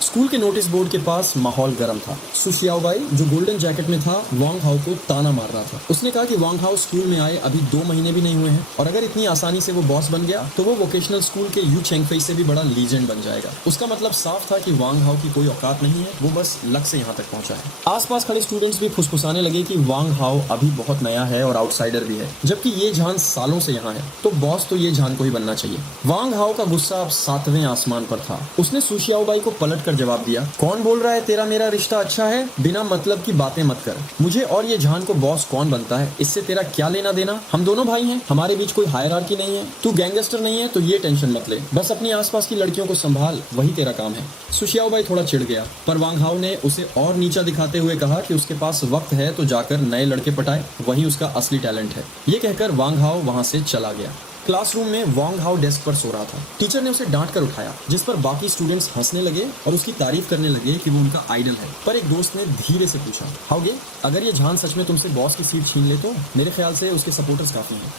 School के notice board के पास माहौल गर्म था। सु शियाओबाई जो गोल्डन जैकेट में था वांग हाओ को ताना मार रहा था। उसने कहा कि वांग हाओ स्कूल में आए अभी 2 महीने भी नहीं हुए हैं और अगर इतनी आसानी से वो बॉस बन गया तो वो वोकेशनल स्कूल के यू चेंगफेई से भी बड़ा लीजेंड बन जाएगा। उसका मतलब साफ था कि वांग हाओ की कोई औकात नहीं है, वो बस लक से यहाँ तक पहुंचा है। आसपास खड़े स्टूडेंट्स भी फुसफुसाने लगे कि वांग हाओ अभी बहुत नया है और आउटसाइडर भी है, जबकि ये जान सालों से यहाँ है, तो बॉस तो ये जान को ही बनना चाहिए। वांग हाओ का गुस्सा अब 7वें आसमान पर था। उसने सु शियाओबाई को पलट कर जवाब दिया, कौन बोल रहा है तेरा मेरा रिश्ता अच्छा है? बिना मतलब की बातें मत कर। मुझे और ये जान को बॉस कौन बनता है इससे तेरा क्या लेना देना? हम दोनों भाई हैं, हमारे बीच कोई हायरार्की नहीं है। तू गैंगस्टर नहीं है तो ये टेंशन मत ले, बस अपनी आसपास की लड़कियों को संभाल, वही तेरा काम है। सु शियाओबाई थोड़ा चिढ़ गया, पर वांग हाओ ने उसे और नीचा दिखाते हुए कहा कि उसके पास वक्त है तो जाकर नए लड़के पटाए, वही उसका असली टैलेंट है। ये कहकर वांग हाओ वहां से चला गया। क्लासरूम में वांग हाओ डेस्क पर सो रहा था। टीचर ने उसे डांट कर उठाया, जिस पर बाकी स्टूडेंट्स हंसने लगे और उसकी तारीफ करने लगे कि वो उनका आइडल है। पर एक दोस्त ने धीरे से पूछा, हाओगे, अगर ये जान सच में तुमसे बॉस की सीट छीन ले तो? मेरे ख्याल से उसके सपोर्टर्स काफी हैं।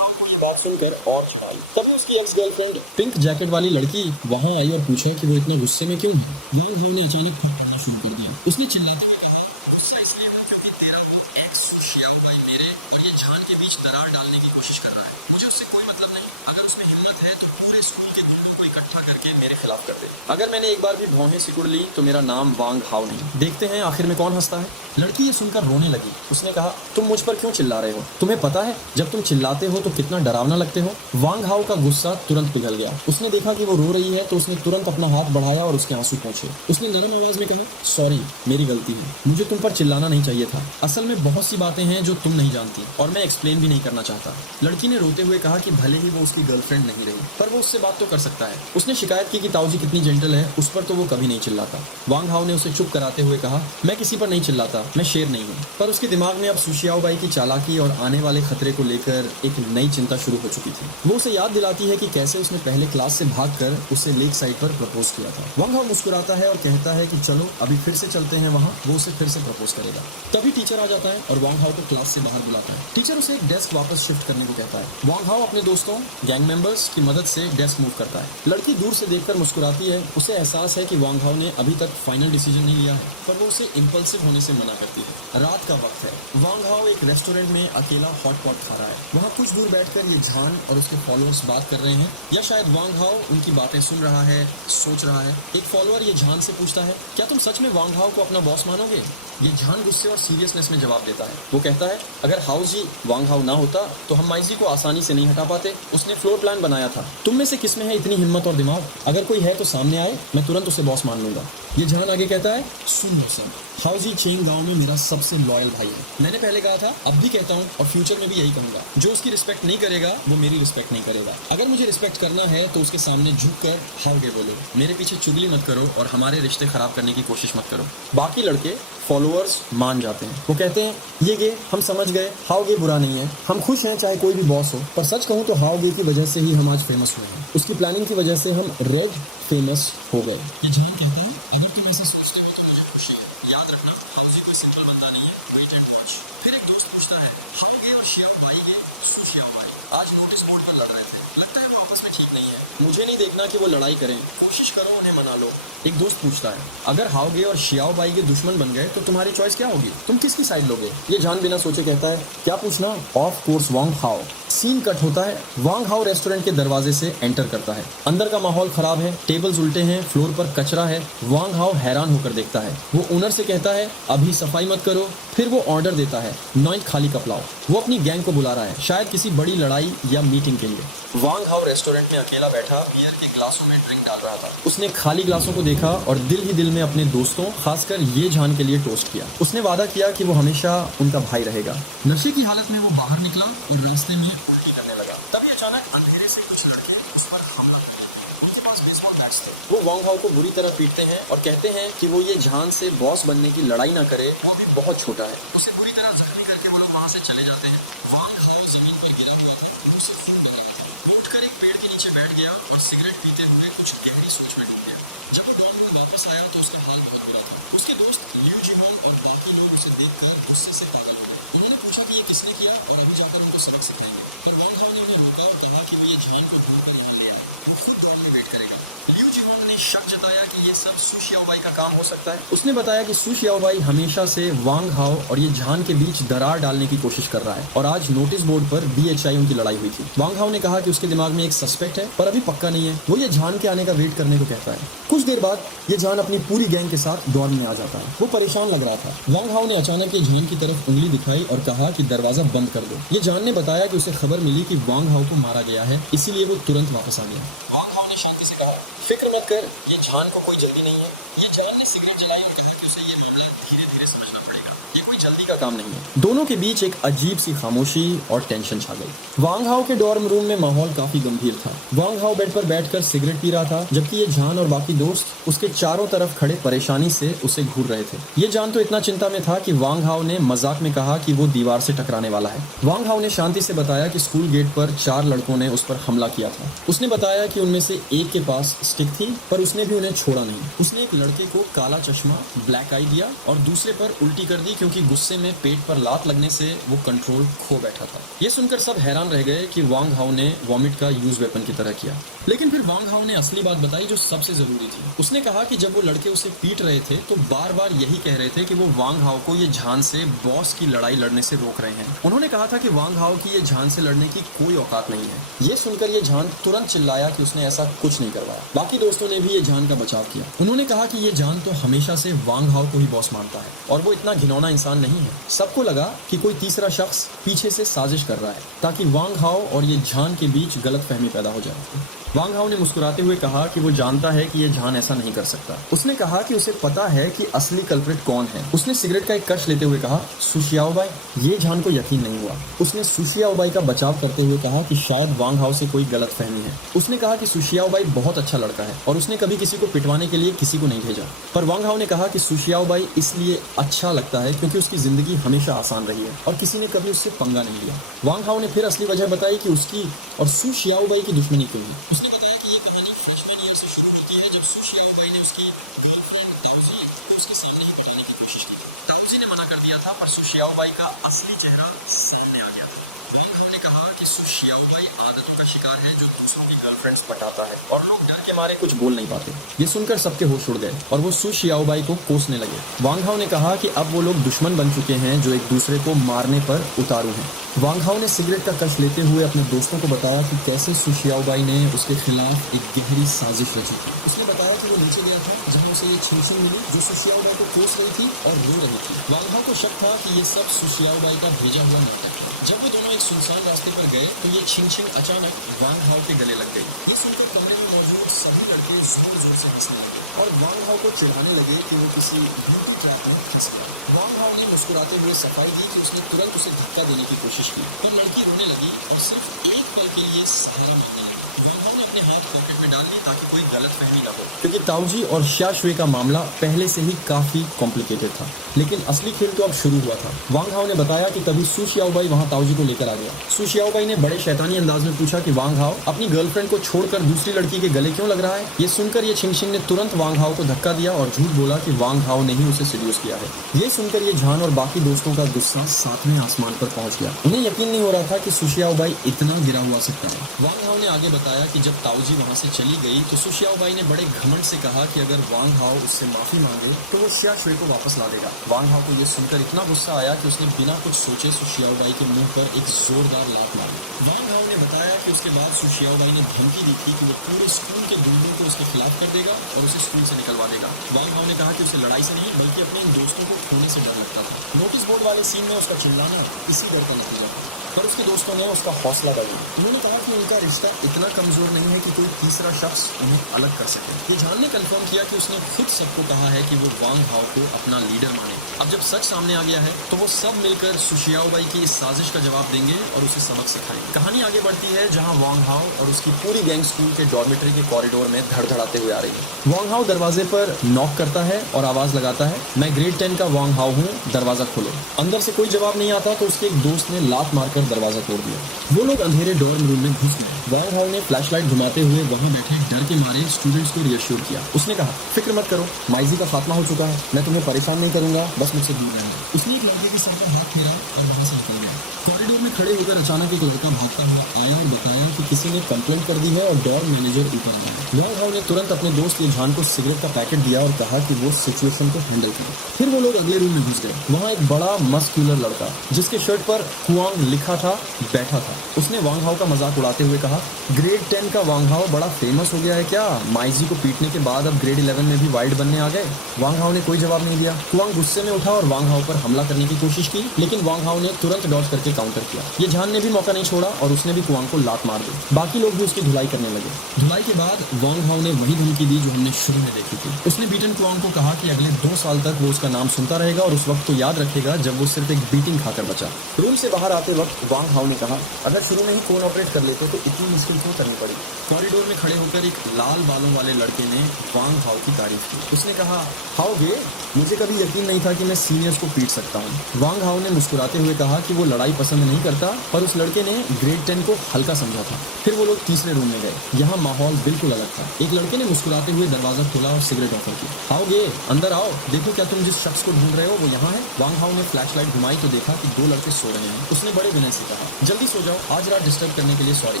बात सुनकर और छाई। तभी उसकी एक्स गर्लफ्रेंड पिंक जैकेट वाली लड़की वहां आई और पूछा कि वो इतने गुस्से में क्यों है। वांग हाओ ने अचानक खूब बोलना शुरू कर दिया। उसने चिल्लाते हुए कहा, गुस्सा इसलिए हूं क्योंकि तेरा एक्स सु शियाओबाई मेरे और ये जान के बीच दरार डालने की कोशिश कर रहा है। मुझे उससे कोई मतलब नहीं। अगर उसमें हिम्मत है तो पूरे स्कूल के गुंडों को इकट्ठा करके मेरे खिलाफ कर दे। अगर मैंने एक बार भी भौहें सिकुड़ ली तो मेरा नाम वांग हाओ नहीं। देखते हैं आखिर में कौन हंसता है। लड़की ये सुनकर रोने लगी। उसने कहा, तुम मुझ पर क्यों चिल्ला रहे हो? तुम्हें पता है जब तुम चिल्लाते हो तो कितना डरावना लगते हो? वांग हाओ का गुस्सा तुरंत पिघल गया। उसने देखा कि वो रो रही है तो उसने तुरंत अपना हाथ बढ़ाया और उसके आंसू पोंछे। उसने नरम आवाज में कहा, सॉरी, मेरी गलती है, मुझे तुम पर चिल्लाना नहीं चाहिए था। असल में बहुत सी बातें हैं जो तुम नहीं जानती और मैं एक्सप्लेन भी नहीं करना चाहता। लड़की ने रोते हुए कहा कि भले ही वो उसकी गर्लफ्रेंड नहीं रही, पर वो उससे बात तो कर सकता है। उसने शिकायत की कि ताऊजी कितनी जेंटल है, उस पर तो वो कभी नहीं चिल्लाता। वांग हाओ ने उसे चुप कराते हुए कहा, मैं किसी पर नहीं चिल्लाता, मैं शेर नहीं हूँ। पर उसके दिमाग में अब सु शियाओबाई की चालाकी और आने वाले खतरे को लेकर एक नई चिंता शुरू हो चुकी थी। वो उसे याद दिलाती है कि कैसे उसने पहले क्लास से भागकर उसे लेक साइड पर प्रपोज किया था। वांग हाओ मुस्कुराता है और कहता है कि चलो अभी फिर से चलते हैं वहाँ, वो उसे फिर से प्रपोज करेगा। तभी टीचर आ जाता है और वांग हाओ को क्लास से बाहर बुलाता है। टीचर उसे एक डेस्क वापस शिफ्ट करने को कहता है। वांग हाओ अपने दोस्तों गैंग मेंबर्स की मदद से डेस्क मूव करता है। लड़की दूर से देखकर मुस्कुराती है। उसे एहसास है कि वांग हाओ ने अभी तक फाइनल डिसीजन नहीं लिया है, पर वो उसे इम्पल्सिव होने से मना करती है। रात का वक्त है। वांग हाओ एक रेस्टोरेंट में अकेला हॉट पॉट खा रहा है। वहाँ कुछ दूर बैठकर ये जान और उसके फॉलोअर्स बात कर रहे हैं, या शायद वांग हाओ उनकी बातें सुन रहा है, सोच रहा है। एक फॉलोअर ये जान से पूछता है, क्या तुम सच में वांग हाओ को अपना बॉस मानोगे? ये जान गुस्से और सीरियसनेस में जवाब देता है। वो कहता है, अगर हाओ जी वांग हाओ ना होता तो हम माइजी को आसानी से नहीं हटा पाते। उसने फ्लोर प्लान बनाया था। तुम में से किस में है इतनी हिम्मत और दिमाग? अगर कोई है तो सामने आए, मैं तुरंत उसे बॉस मान लूंगा। ये जान आगे कहता है, सुन लो सर, हाओ जी चेंग गांव में मेरा सबसे लॉयल भाई है। मैंने पहले कहा था, अब भी कहता हूँ और फ्यूचर में भी यही कहूंगा, जो उसकी रिस्पेक्ट नहीं करेगा वो मेरी रिस्पेक्ट नहीं करेगा। अगर मुझे रिस्पेक्ट करना है तो उसके सामने झुककर हाओगे बोलो, मेरे पीछे चुगली मत करो और हमारे रिश्ते खराब करने की कोशिश मत करो। बाकी लड़के फॉलोअर्स मान जाते हैं। वो कहते हैं, ये गे हम समझ गए, हाओगे बुरा नहीं है, हम खुश हैं चाहे कोई भी बॉस हो। पर सच कहूँ तो हाओगे की वजह से ही हम आज फेमस हुए हैं। उसकी प्लानिंग की वजह से हम रेड फेमस हो गए। ये जान कहते हैं, अगर तुम ऐसे सोचते हो तो मुझे खुशी है। याद रखना, हाउजी कोई सिंपल बंदा नहीं है। Wait and watch. फिर एक दोस्त पूछता है, हाओगे और शियाओबाई के सु शियाओबाई आज नोटिस बोर्ड पर लड़ रहे थे, लगता है वो आपस में ठीक नहीं है। मुझे नहीं देखना कि वो लड़ाई करें, कोशिश करो उन्हें मना लो। एक दोस्त पूछता है, अगर हाओगे और शियाओबाई के दुश्मन बन गए तो तुम्हारी चॉइस क्या होगी? तुम किसकी साइड लोगे? ये जान बिना सोचे कहता है, क्या पूछना? ऑफ कोर्स वांग हाओ। सीन कट होता है। वांग हाओ रेस्टोरेंट के दरवाजे से एंटर करता है। अंदर का माहौल खराब है, टेबल्स उल्टे हैं, फ्लोर पर कचरा है। वांग हाओ हैरान होकर देखता है। वो ओनर से कहता है, अभी सफाई मत करो। फिर वो ऑर्डर देता है, 9 खाली कप लाओ। वो अपनी गैंग को बुला रहा है, शायद किसी बड़ी लड़ाई या मीटिंग के लिए। वांग हाओ रेस्टोरेंट में अकेला बैठा बियर के ग्लासों में ड्रिंक डाल रहा था। उसने खाली ग्लासों को देखा और दिल ही दिल में अपने दोस्तों, खासकर ये जान के लिए टोस्ट किया। उसने वादा किया कि वो हमेशा उनका भाई रहेगा। नशे की हालत में वो बाहर निकला और रास्ते में उल्टी करने लगा। तभी अचानक अंधेरे से कुछ लड़के उस पर हमला करते। उनके पास बेसबॉल बैट्स थे। वो वांग हाओ को बुरी तरह पीटते हैं और कहते हैं कि वो ये जान से बॉस बनने की लड़ाई ना करे, वो भी बहुत छोटा है। उसे बुरी तरह जख्मी करके वो लोग वहाँ से चले जाते हैं। वांग हाओ जमीन पर गिरा हुआ था, मुंह से खून बह रहा था। वो उठकर एक पेड़ के नीचे बैठ गया और सिगरेट पीते हुए कुछ गहरी सोच में डूब गया। जब वो ग्राउंड में वापस आया तो उसका हाल बहुत बुरा था। उसके दोस्त लियू जिहोंग और बाकी लोग उसे देखकर गुस्से से पागल हो गए। उन्होंने पूछा कि ये किसने किया और अभी जाकर उनको सबक सिखाएंगे। पर वांग हाओ ने उन्हें रोका और कहा कि वो ये जान को ढूंढकर यहाँ ले आए, वो खुद ग्राउंड में वेट करेगा। लियू जिहोंग ने शक जताया कि ये सब सू शियाओबाई का काम हो सकता है। उसने बताया कि सू शियाओबाई हमेशा से वांग हाओ और ये झान के बीच दरार डालने की कोशिश कर रहा है और आज नोटिस बोर्ड पर बीएचआई उनकी लड़ाई हुई थी। वांग हाओ ने कहा कि उसके दिमाग में एक सस्पेक्ट है पर अभी पक्का नहीं है। वो ये झान के आने का वेट करने को कहता है। कुछ देर बाद ये झान अपनी पूरी गैंग के साथ डॉर्म में आ जाता है। वो परेशान लग रहा था। वांग हाओ ने अचानक ये झान की तरफ उंगली दिखाई और कहा कि दरवाजा बंद कर दो। ये झान ने बताया कि उसे खबर मिली कि वांग हाओ को मारा गया है, इसीलिए वो तुरंत वापस आ गया। वांग हाओ ने शांति से कहा, फिक्र मत कर, ये झान को कोई जल्दी नहीं है। ये झान ने सिगरेट जलाई और कहा कि उसे ये मामला धीरे-धीरे समझना पड़ेगा। ये कोई जल्दी का काम नहीं है। दोनों के बीच एक अजीब सी खामोशी और टेंशन छा गई। वांग हाओ के डॉर्म रूम में माहौल काफी गंभीर था। वांग हाओ बेड पर बैठकर सिगरेट पी रहा था, जबकि ये झान और बाकी दोस्त उसके चारों तरफ खड़े परेशानी से उसे घूर रहे थे। ये झान तो इतना चिंता में था कि वांग हाओ ने मजाक में कहा कि वो दीवार से टकराने वाला है। वांग हाओ ने शांति से बताया कि स्कूल गेट पर 4 लड़कों ने उस पर हमला किया था। उसने बताया कि उनमें से एक के पास स्टिक थी पर उसने भी उन्हें छोड़ा नहीं। उसने एक लड़के को काला चश्मा, ब्लैक आई दिया और दूसरे पर उल्टी कर दी क्योंकि गुस्से में पेट पर लात लगने से वो कंट्रोल खो बैठा था। ये सुनकर सब हैरान रह गए कि वांग हाओ ने वॉमिट का यूज वेपन की तरह किया। लेकिन फिर वांग हाओ ने असली बात बताई जो सबसे जरूरी थी। उसने कहा कि जब वो लड़के उसे पीट रहे थे तो बार बार यही कह रहे थे कि वो वांग हाओ को ये झान से बॉस की लड़ाई लड़ने से रोक रहे हैं। उन्होंने कहा था कि वांग हाओ की ये झान से लड़ने की कोई औकात नहीं है। ये सुनकर ये झान तुरंत चिल्लाया कि उसने ऐसा कुछ नहीं करवाया। बाकी दोस्तों ने भी ये झान का बचाव किया। उन्होंने कहा कि ये झान तो हमेशा से वांग हाओ को ही बॉस मानता है और वो इतना घिनौना इंसान नहीं है। सबको लगा कि कोई तीसरा शख्स पीछे से साजिश कर रहा है ताकि वांग हाओ और ये झान के बीच गलतफहमी पैदा हो जाए। वांग हाओ ने मुस्कुराते हुए कहा कि वो जानता है कि ये झान ऐसा नहीं कर सकता। उसने कहा कि उसे पता है कि असली कल्प्रिट कौन है। उसने सिगरेट का एक कश लेते हुए कहा, सू शियाओबाई। ये झान को यकीन नहीं हुआ। उसने सू शियाओबाई का बचाव करते हुए कहा कि शायद वांग हाओ से कोई गलतफहमी है। उसने कहा कि सू शियाओबाई बहुत अच्छा लड़का है और उसने कभी किसी को पिटवाने के लिए किसी को नहीं भेजा। पर वांग हाओ ने कहा कि सू शियाओबाई इसलिए अच्छा लगता है क्योंकि उसकी जिंदगी हमेशा आसान रही है और किसी ने कभी उससे पंगा नहीं लिया। वांग हाओ ने फिर असली वजह बताई कि उसकी और सू शियाओबाई की दुश्मनी क्यों हुई। उसने बताया कि ये कहानी फ्रेशमैन ईयर से शुरू होती है जब सू शियाओबाई ने उसकी गर्लफ्रेंड ताओजी को उसके सामने ही बिठाने की कोशिश की। ताओजी ने मना कर दिया था पर सू शियाओबाई का असली चेहरा सामने आ गया था। वांग हाओ ने कहा कि सू शियाओबाई आदतों का शिकार है जो दूसरों की गर्लफ्रेंड्स पटाता है और लोग डर के मारे कुछ बोल नहीं पाते। ये सुनकर सबके होश उड़ गए और वो सू शियाओबाई को कोसने लगे। वांग हाओ ने कहा कि अब वो लोग दुश्मन बन चुके हैं जो एक दूसरे को मारने पर उतारू हैं। वांग हाओ ने सिगरेट का कश लेते हुए अपने दोस्तों को बताया कि कैसे सू शियाओबाई ने उसके खिलाफ एक गहरी साजिश रची थी। उसने बताया कि वो नीचे गया था जहाँ उसे ये छिंछिंग मिली जो सू शियाओबाई को कोस रही थी और रो रही थी। वांग हाओ को शक था कि ये सब सू शियाओबाई का भेजा हुआ नाटक है। जब वो दोनों एक सुनसान रास्ते पर गए तो ये छिंछिंग अचानक वांग हाओ के गले लग गई। ये सुनकर कमरे में मौजूद सभी लड़के जोर जोर से हंसने लगे और वांग हाओ को चिढ़ाने लगे कि वो किसी ब्यूटी ट्रैप में फंस गया। वांग हाओ ने मुस्कुराते हुए सफाई दी कि उसने तुरंत उसे धक्का देने की कोशिश की। फिर लड़की रोने लगी और सिर्फ एक पल के लिए सहारा मांगने लगी। वांग हाओ ने अपने हाथ पॉकेट में डाल ली ताकि कोई गलतफहमी ना हो, क्योंकि ताओजी और शिया शुए का मामला पहले से ही काफी कॉम्प्लिकेटेड था। लेकिन असली खेल तो अब शुरू हुआ था। वांग हाओ ने बताया कि तभी सू शियाओबाई वहां ताओजी को लेकर आ गया। सू शियाओबाई ने बड़े शैतानी अंदाज में पूछा कि वांग हाओ अपनी गर्लफ्रेंड को छोड़कर दूसरी लड़की के गले क्यों लग रहा है। ये सुनकर ये छिंगछिंग ने तुरंत वांग हाओ को धक्का दिया और झूठ बोला कि वांग हाओ ने ही उसे सीड्यूस किया है। ये सुनकर ये झान और बाकी दोस्तों का गुस्सा सातवें आसमान पर पहुंच गया। उन्हें यकीन नहीं हो रहा था कि सू शियाओबाई इतना गिरा हुआ सकता है। वांग हाओ ने आगे बताया कि जब ताओजी वहां से चली गई तो सू शियाओबाई ने बड़े घमंड से कहा कि अगर वांग हाओ उससे माफी मांगे तो वो शिया शुए को वापस ला देगा। वांग हाओ को ये सुनकर इतना गुस्सा आया कि उसने बिना कुछ सोचे सू शियाओबाई के मुंह पर एक जोरदार लात मारी। वांग हाओ ने बताया कि उसके बाद सू शियाओबाई ने धमकी दी थी कि वो पूरे स्कूल के गुंडों को उसके खिलाफ कर देगा और उसे स्कूल से निकलवा देगा। वांग हाओ ने कहा कि उसे लड़ाई से नहीं बल्कि अपने इन दोस्तों को खोने से डर लगता था। नोटिस बोर्ड वाले सीन में उसका चिल्लाना इसी डर का नतीजा था। पर उसके दोस्तों ने उसका हौसला बढ़ाया। उन्होंने कहा कि उनका रिश्ता इतना कमजोर नहीं है कि कोई तीसरा शख्स उन्हें अलग कर सके। ये झान ने कंफर्म किया कि उसने खुद सबको कहा है कि वो वांग हाओ को अपना लीडर माने। अब जब सच सामने आ गया है तो वो सब मिलकर सू शियाओबाई की इस साजिश का जवाब देंगे और उसे सबक सिखाएंगे। कहानी आगे बढ़ती है जहाँ वांग हाओ और उसकी पूरी गैंग स्कूल के डॉर्मेटरी के कॉरिडोर में धड़धड़ाते हुए आ रही है। वांग हाओ दरवाजे पर नॉक करता है और आवाज लगाता है, मैं ग्रेड 10 का वांग हाओ हूँ, दरवाजा खोलो। अंदर से कोई जवाब नहीं आता तो उसके एक दोस्त ने लात मारकर दरवाजा तोड़ दिया। वो लोग अंधेरे डॉर्म रूम में घुस गए। वांग हाओ ने फ्लैशलाइट घुमाते हुए वहां बैठे डर के मारे स्टूडेंट्स को रिएश्योर किया। उसने कहा, फिक्र मत करो, माइजी का खात्मा हो चुका है, मैं तुम्हें परेशान नहीं करूंगा, बस मुझसे दूर रहना। उसने एक लड़के के सर पर हाथ फेरा और वहां से निकल गया। कॉरिडोर में खड़े होकर अचानक एक लड़का भागता हुआ आया और बताया कि किसी ने कंप्लेंट कर दी है और डॉर्म मैनेजर ऊपर आया। वांग हाओ ने तुरंत अपने दोस्त ये झान को सिगरेट का पैकेट दिया और कहा कि वो सिचुएशन को हैंडल करे। फिर वो लोग अगले रूम में घुस गए। वहाँ एक बड़ा मस्क्यूलर लड़का जिसके शर्ट पर हुआंग लिखा था बैठा था। उसने वांग हाओ का मजाक उड़ाते हुए कहा, ग्रेड 10 का वांग हाओ बड़ा फेमस हो गया है क्या? माइजी को पीटने के बाद अब ग्रेड 11 में भी वाइल्ड बनने आ गए। वांग हाओ ने कोई जवाब नहीं दिया। हुआंग गुस्से में उठा और वांग हाओ पर हमला करने की कोशिश की, लेकिन वांग हाओ ने तुरंत डॉज करके काउंटर किया। ये झान ने भी मौका नहीं छोड़ा और उसने भी कुआंग को लात मार दी। बाकी लोग भी उसकी धुलाई करने लगे। धुलाई के बाद वांग हाओ ने वही धमकी दी जो हमने शुरू में देखी थी। उसने बीटन कुआंग को कहा कि अगले 2 साल तक वो उसका नाम सुनता रहेगा और उस वक्त को याद रखेगा जब वो सिर्फ एक बीटिंग खाकर बचा। रूम से बाहर आते वक्त वांग हाओ ने कहा, अगर शुरू में ही फोन ऑपरेट कर लेते तो इतनी मुश्किल क्यों करनी पड़ी? कॉरिडोर में खड़े होकर एक लाल बालों वाले लड़के ने वांग हाओ की तारीफ की। उसने कहा, हाओ गे, मुझे कभी यकीन नहीं था कि मैं सीनियर्स को पीट सकता हूँ। वांग हाओ ने मुस्कुराते हुए कहा कि वो लड़ाई पसंद नहीं करता और उस लड़के ने ग्रेड 10 को हल्का समझा था। फिर वो लोग तीसरे रूम में गए। यहाँ माहौल बिल्कुल अलग था। एक लड़के ने मुस्कुराते हुए दरवाजा खोला और सिगरेट ऑफर की। हाओ गे, अंदर आओ, देखो क्या तुम जिस शख्स को ढूंढ रहे हो वो यहाँ है। वांग हाओ ने फ्लैशलाइट घुमाई तो देखा कि 2 लड़के सो रहे हैं। उसने बड़े विनय से कहा, जल्दी सो जाओ, आज रात डिस्टर्ब करने के लिए सॉरी।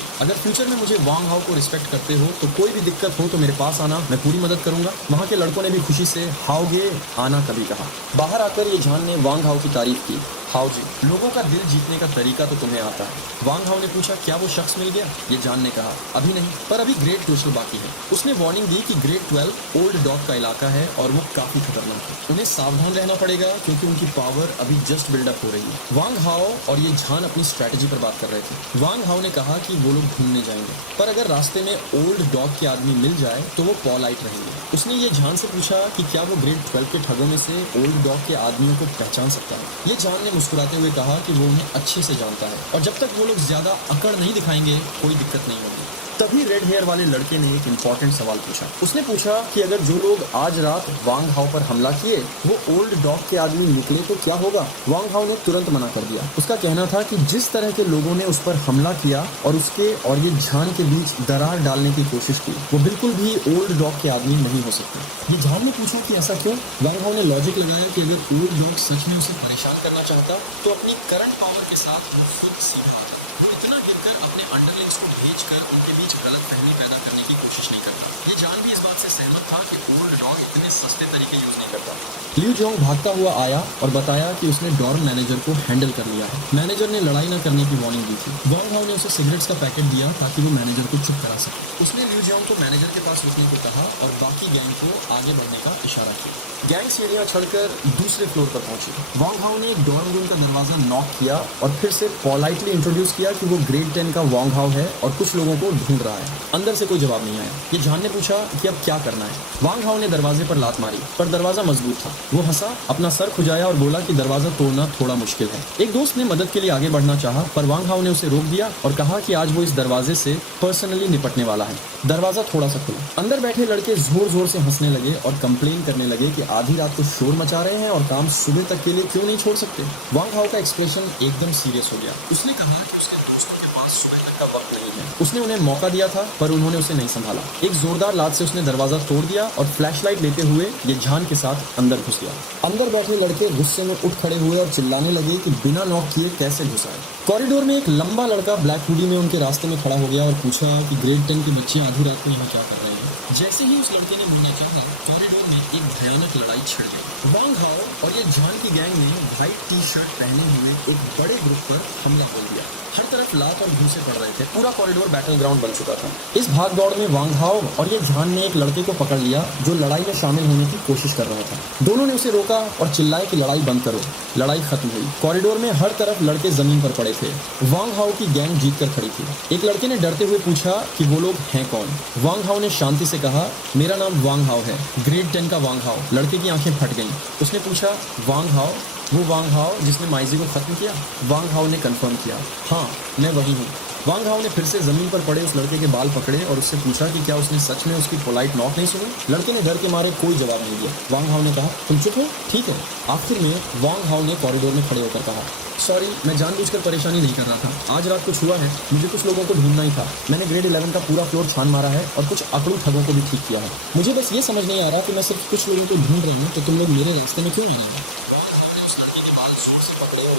अगर फ्यूचर में मुझे वांग हाओ को रिस्पेक्ट करते हो तो कोई भी दिक्कत हो तो मेरे पास आना, मैं पूरी मदद करूंगा। वहाँ के लड़कों ने भी खुशी से हाओ गे आना कभी कहा। बाहर आकर ये झान ने वांग हाओ की तारीफ की। हाओ जी, लोगों का दिल जीतने का तरीका तो तुम्हें आता है। वांग हाओ ने पूछा, क्या वो शख्स मिल गया? ये जान ने कहा, अभी नहीं, पर अभी ग्रेड 12 बाकी है। उसने वार्निंग दी कि ग्रेड 12 ओल्ड डॉग का इलाका है और वो काफी खतरनाक है। उन्हें सावधान रहना पड़ेगा क्योंकि उनकी पावर अभी जस्ट बिल्डअप हो रही है। वांग हाओ और ये झान अपनी स्ट्रैटेजी पर बात कर रहे थे। वांग हाओ ने कहा कि वो लोग ढूंढने जाएंगे, पर अगर रास्ते में ओल्ड डॉग के आदमी मिल जाए तो वो पॉलाइट रहेंगे। उसने ये झान से पूछा कि क्या वो ग्रेड 12 के ठगों में से ओल्ड डॉग के आदमियों को पहचान सकता है। ये झान ने मुस्कुराते हुए कहा कि वो उन्हें अच्छे से जानता है और जब तक वो लोग ज्यादा अकड़ नहीं दिखाएंगे कोई दिक्कत नहीं होगी। तभी रेड हेयर वाले लड़के ने एक इम्पोर्टेंट सवाल पूछा। उसने पूछा कि अगर जो लोग आज रात वांग हाओ पर हमला किए वो ओल्ड डॉग के आदमी निकले तो क्या होगा? वांग हाओ ने तुरंत मना कर दिया। उसका कहना था कि जिस तरह के लोगों ने उस पर हमला किया और उसके और ये झान के बीच दरार डालने की कोशिश की, वो बिल्कुल भी ओल्ड डॉग के आदमी नहीं हो सकते। ये झान ने पूछा कि ऐसा क्यों? वांग हाओ ने लॉजिक लगाया कि अगर ओल्ड डॉग सच में उसे परेशान करना चाहता तो अपनी करंट पावर के साथ वो खुद सीधा वो इतना गिरकर अपने अंडरलिंग्स को भेजकर उनके बीच गलतफहमी पैदा करने की कोशिश नहीं करता। ये जान भी इस बात से सहमत था कि ओल्ड डॉग इतने सस्ते तरीके यूज नहीं करता। लिu जोंग भागता हुआ आया और बताया कि उसने डॉर्म मैनेजर को हैंडल कर लिया है। मैनेजर ने लड़ाई न करने की वार्निंग दी थी। वांग हाओ ने उसे सिगरेट्स का पैकेट दिया ताकि वो मैनेजर को चुप करा सके। उसने लिu जोंग को मैनेजर के पास रुकने को कहा और बाकी गैंग को आगे बढ़ने का इशारा किया। गैंग सीढ़ियां चढ़कर दूसरे फ्लोर पर पहुंची। वांग हाओ ने डॉर्म रूम का दरवाजा नॉक किया और फिर से पोलाइटली इंट्रोड्यूस किया कि वो ग्रेड 10 का वांग हाओ है और कुछ लोगों को ढूंढ रहा है। अंदर से कोई जवाब नहीं आया। ये झान ने पूछा कि अब क्या करना है। वांग हाओ ने दरवाजे पर लात मारी पर दरवाजा मजबूत था। वो हंसा, अपना सर खुजाया और बोला कि दरवाजा तोड़ना थोड़ा मुश्किल है। एक दोस्त ने मदद के लिए आगे बढ़ना चाहा पर वांग हाओ ने उसे रोक दिया और कहा कि आज वो इस दरवाजे से पर्सनली निपटने वाला है। दरवाजा थोड़ा सा खुला। अंदर बैठे लड़के जोर जोर से हंसने लगे और कंप्लेन करने लगे कि आधी रात को शोर मचा रहे हैं और काम सुबह तक के लिए क्यों नहीं छोड़ सकते। वांग हाओ का एक्सप्रेशन एकदम सीरियस हो गया। उसने कहा कि उसके दोस्तों के पास सुबह तक का वक्त नहीं है। उसने उन्हें मौका दिया था पर उन्होंने उसे नहीं संभाला। एक जोरदार लात से उसने दरवाजा तोड़ दिया और फ्लैशलाइट लेते हुए ये झान के साथ अंदर घुस गया। अंदर बैठे लड़के गुस्से में उठ खड़े हुए और चिल्लाने लगे कि बिना नॉक किए कैसे घुसा है। कॉरिडोर में एक लंबा लड़का ब्लैक हुडी में उनके रास्ते में खड़ा हो गया और पूछा कि ग्रेड 10 के बच्चे आधी रात को यहाँ क्या कर रहे हैं। जैसे ही उस लड़के ने मुड़ना चाहा, कॉरिडोर में एक भयानक लड़ाई छिड़ गई। वांग हाओ और ये झान की गैंग ने व्हाइट टी शर्ट पहने हुए एक बड़े ग्रुप पर हमला बोल दिया। हर तरफ लात और घूंसे पड़ रहे थे। पूरा कॉरिडोर बैटल ग्राउंड बन चुका था। इस भाग दौड़ में वांग हाओ और ये झान ने एक लड़के को पकड़ लिया जो लड़ाई में शामिल होने की कोशिश कर रहा था। दोनों ने उसे रोका और चिल्लाए कि लड़ाई बंद करो। लड़ाई खत्म हुई। कॉरिडोर में हर तरफ लड़के जमीन पर पड़े थे। वांग हाओ की गैंग जीत कर खड़ी थी। एक लड़के ने डरते हुए पूछा कि वो लोग हैं कौन। वांग हाओ ने शांति से कहा, मेरा नाम वांग हाओ है, ग्रेड 10 का वांग हाओ। लड़के की आंखें फट गईं। उसने पूछा, वांग हाओ, वो वांग हाओ जिसने माइजी को खत्म किया? वांग हाओ ने कंफर्म किया, हाँ मैं वही हूँ। वांग हाओ ने फिर से जमीन पर पड़े उस लड़के के बाल पकड़े और उससे पूछा कि क्या उसने सच में उसकी पोलाइट नॉक नहीं सुनी। लड़के ने डर के मारे कोई जवाब नहीं दिया। वांग हाओ ने कहा, तुम चुप हो? ठीक है। आखिर में वांग हाओ ने कॉरिडोर में खड़े होकर कहा, सॉरी, मैं जानबूझकर परेशानी नहीं कर रहा था। आज रात कुछ हुआ है, मुझे कुछ लोगों को ढूंढना ही था। मैंने ग्रेड 11 का पूरा फ्लोर छान मारा है और कुछ अकड़ू ठगों को भी ठीक किया है। मुझे बस ये समझ नहीं आ रहा कि मैं सिर्फ कुछ लोगों को ढूंढ रहा हूँ तो तुम लोग मेरे रास्ते में क्यों आ रहे हो।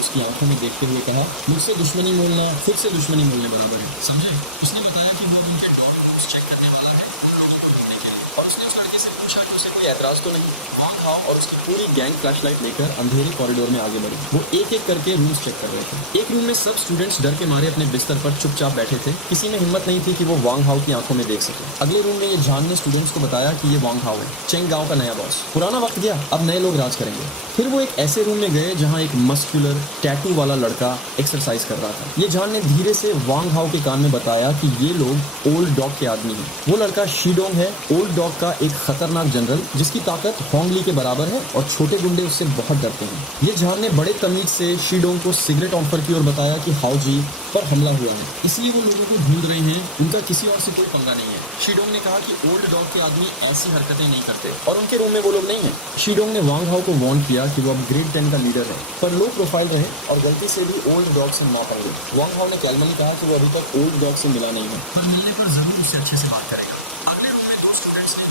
उसकी आंखों में देखते हुए कहा, मुझसे दुश्मनी मोलना खुद से दुश्मनी मोलने बराबर है, समझे? उसने बताया कि वो उनके डॉग हाउस चेक करने वाला है उन लोगों को ढूंढने के लिए, और उसने उस लड़के से पूछा कि उसे कोई एतराज तो नहीं। वांग हाओ और उसकी पूरी गैंग फ्लैशलाइट लेकर अंधेरे कॉरिडोर में आगे बढ़ी। वो एक एक करके रूम्स चेक कर रहे थे। एक रूम में सब स्टूडेंट्स डर के मारे अपने बिस्तर पर चुपचाप बैठे थे। किसी में हिम्मत नहीं थी कि वो वांग हाओ की आंखों में देख सके। अगले रूम में ये जान ने स्टूडेंट्स को बताया कि ये वांग हाओ है, चेंग गांव का नया बॉस। पुराना वक्त गया, अब नए लोग राज करेंगे। फिर वो एक ऐसे रूम में गए जहां एक मस्कुलर टैटू वाला लड़का एक्सरसाइज कर रहा था। ये जान ने धीरे से वांग हाओ के कान में बताया कि ये लोग ओल्ड डॉग के आदमी हैं। वो लड़का शीडोंग है, ओल्ड डॉग का एक खतरनाक जनरल जिसकी ताकत होंगली के बराबर है और छोटे गुंडे उससे बहुत डरते हैं। ये जान ने बड़े तमीज से शीडोंग को सिगरेट ऑफर की और बताया कि हाओ जी पर हमला हुआ है, इसलिए वो लोगों को ढूंढ रहे हैं, उनका किसी और से कोई पंगा नहीं है। शीडोंग ने कहा कि ओल्ड डॉग के आदमी ऐसी हरकतें नहीं करते और उनके रूम में वो लोग नहीं है। शीडोंग ने वांग हाओ को वार्न किया कि वो अब ग्रेड 10 का लीडर है, पर लो प्रोफाइल रहे और गलती से भी ओल्ड डॉग से ना पड़े। वांग हाओ ने कैलमन कहा कि वो अभी तक ओल्ड डॉग से मिला नहीं है, पर मिलने पर जरूर उससे अच्छे से बात करेगा। अगले रूम में दो स्टूडेंट्स ने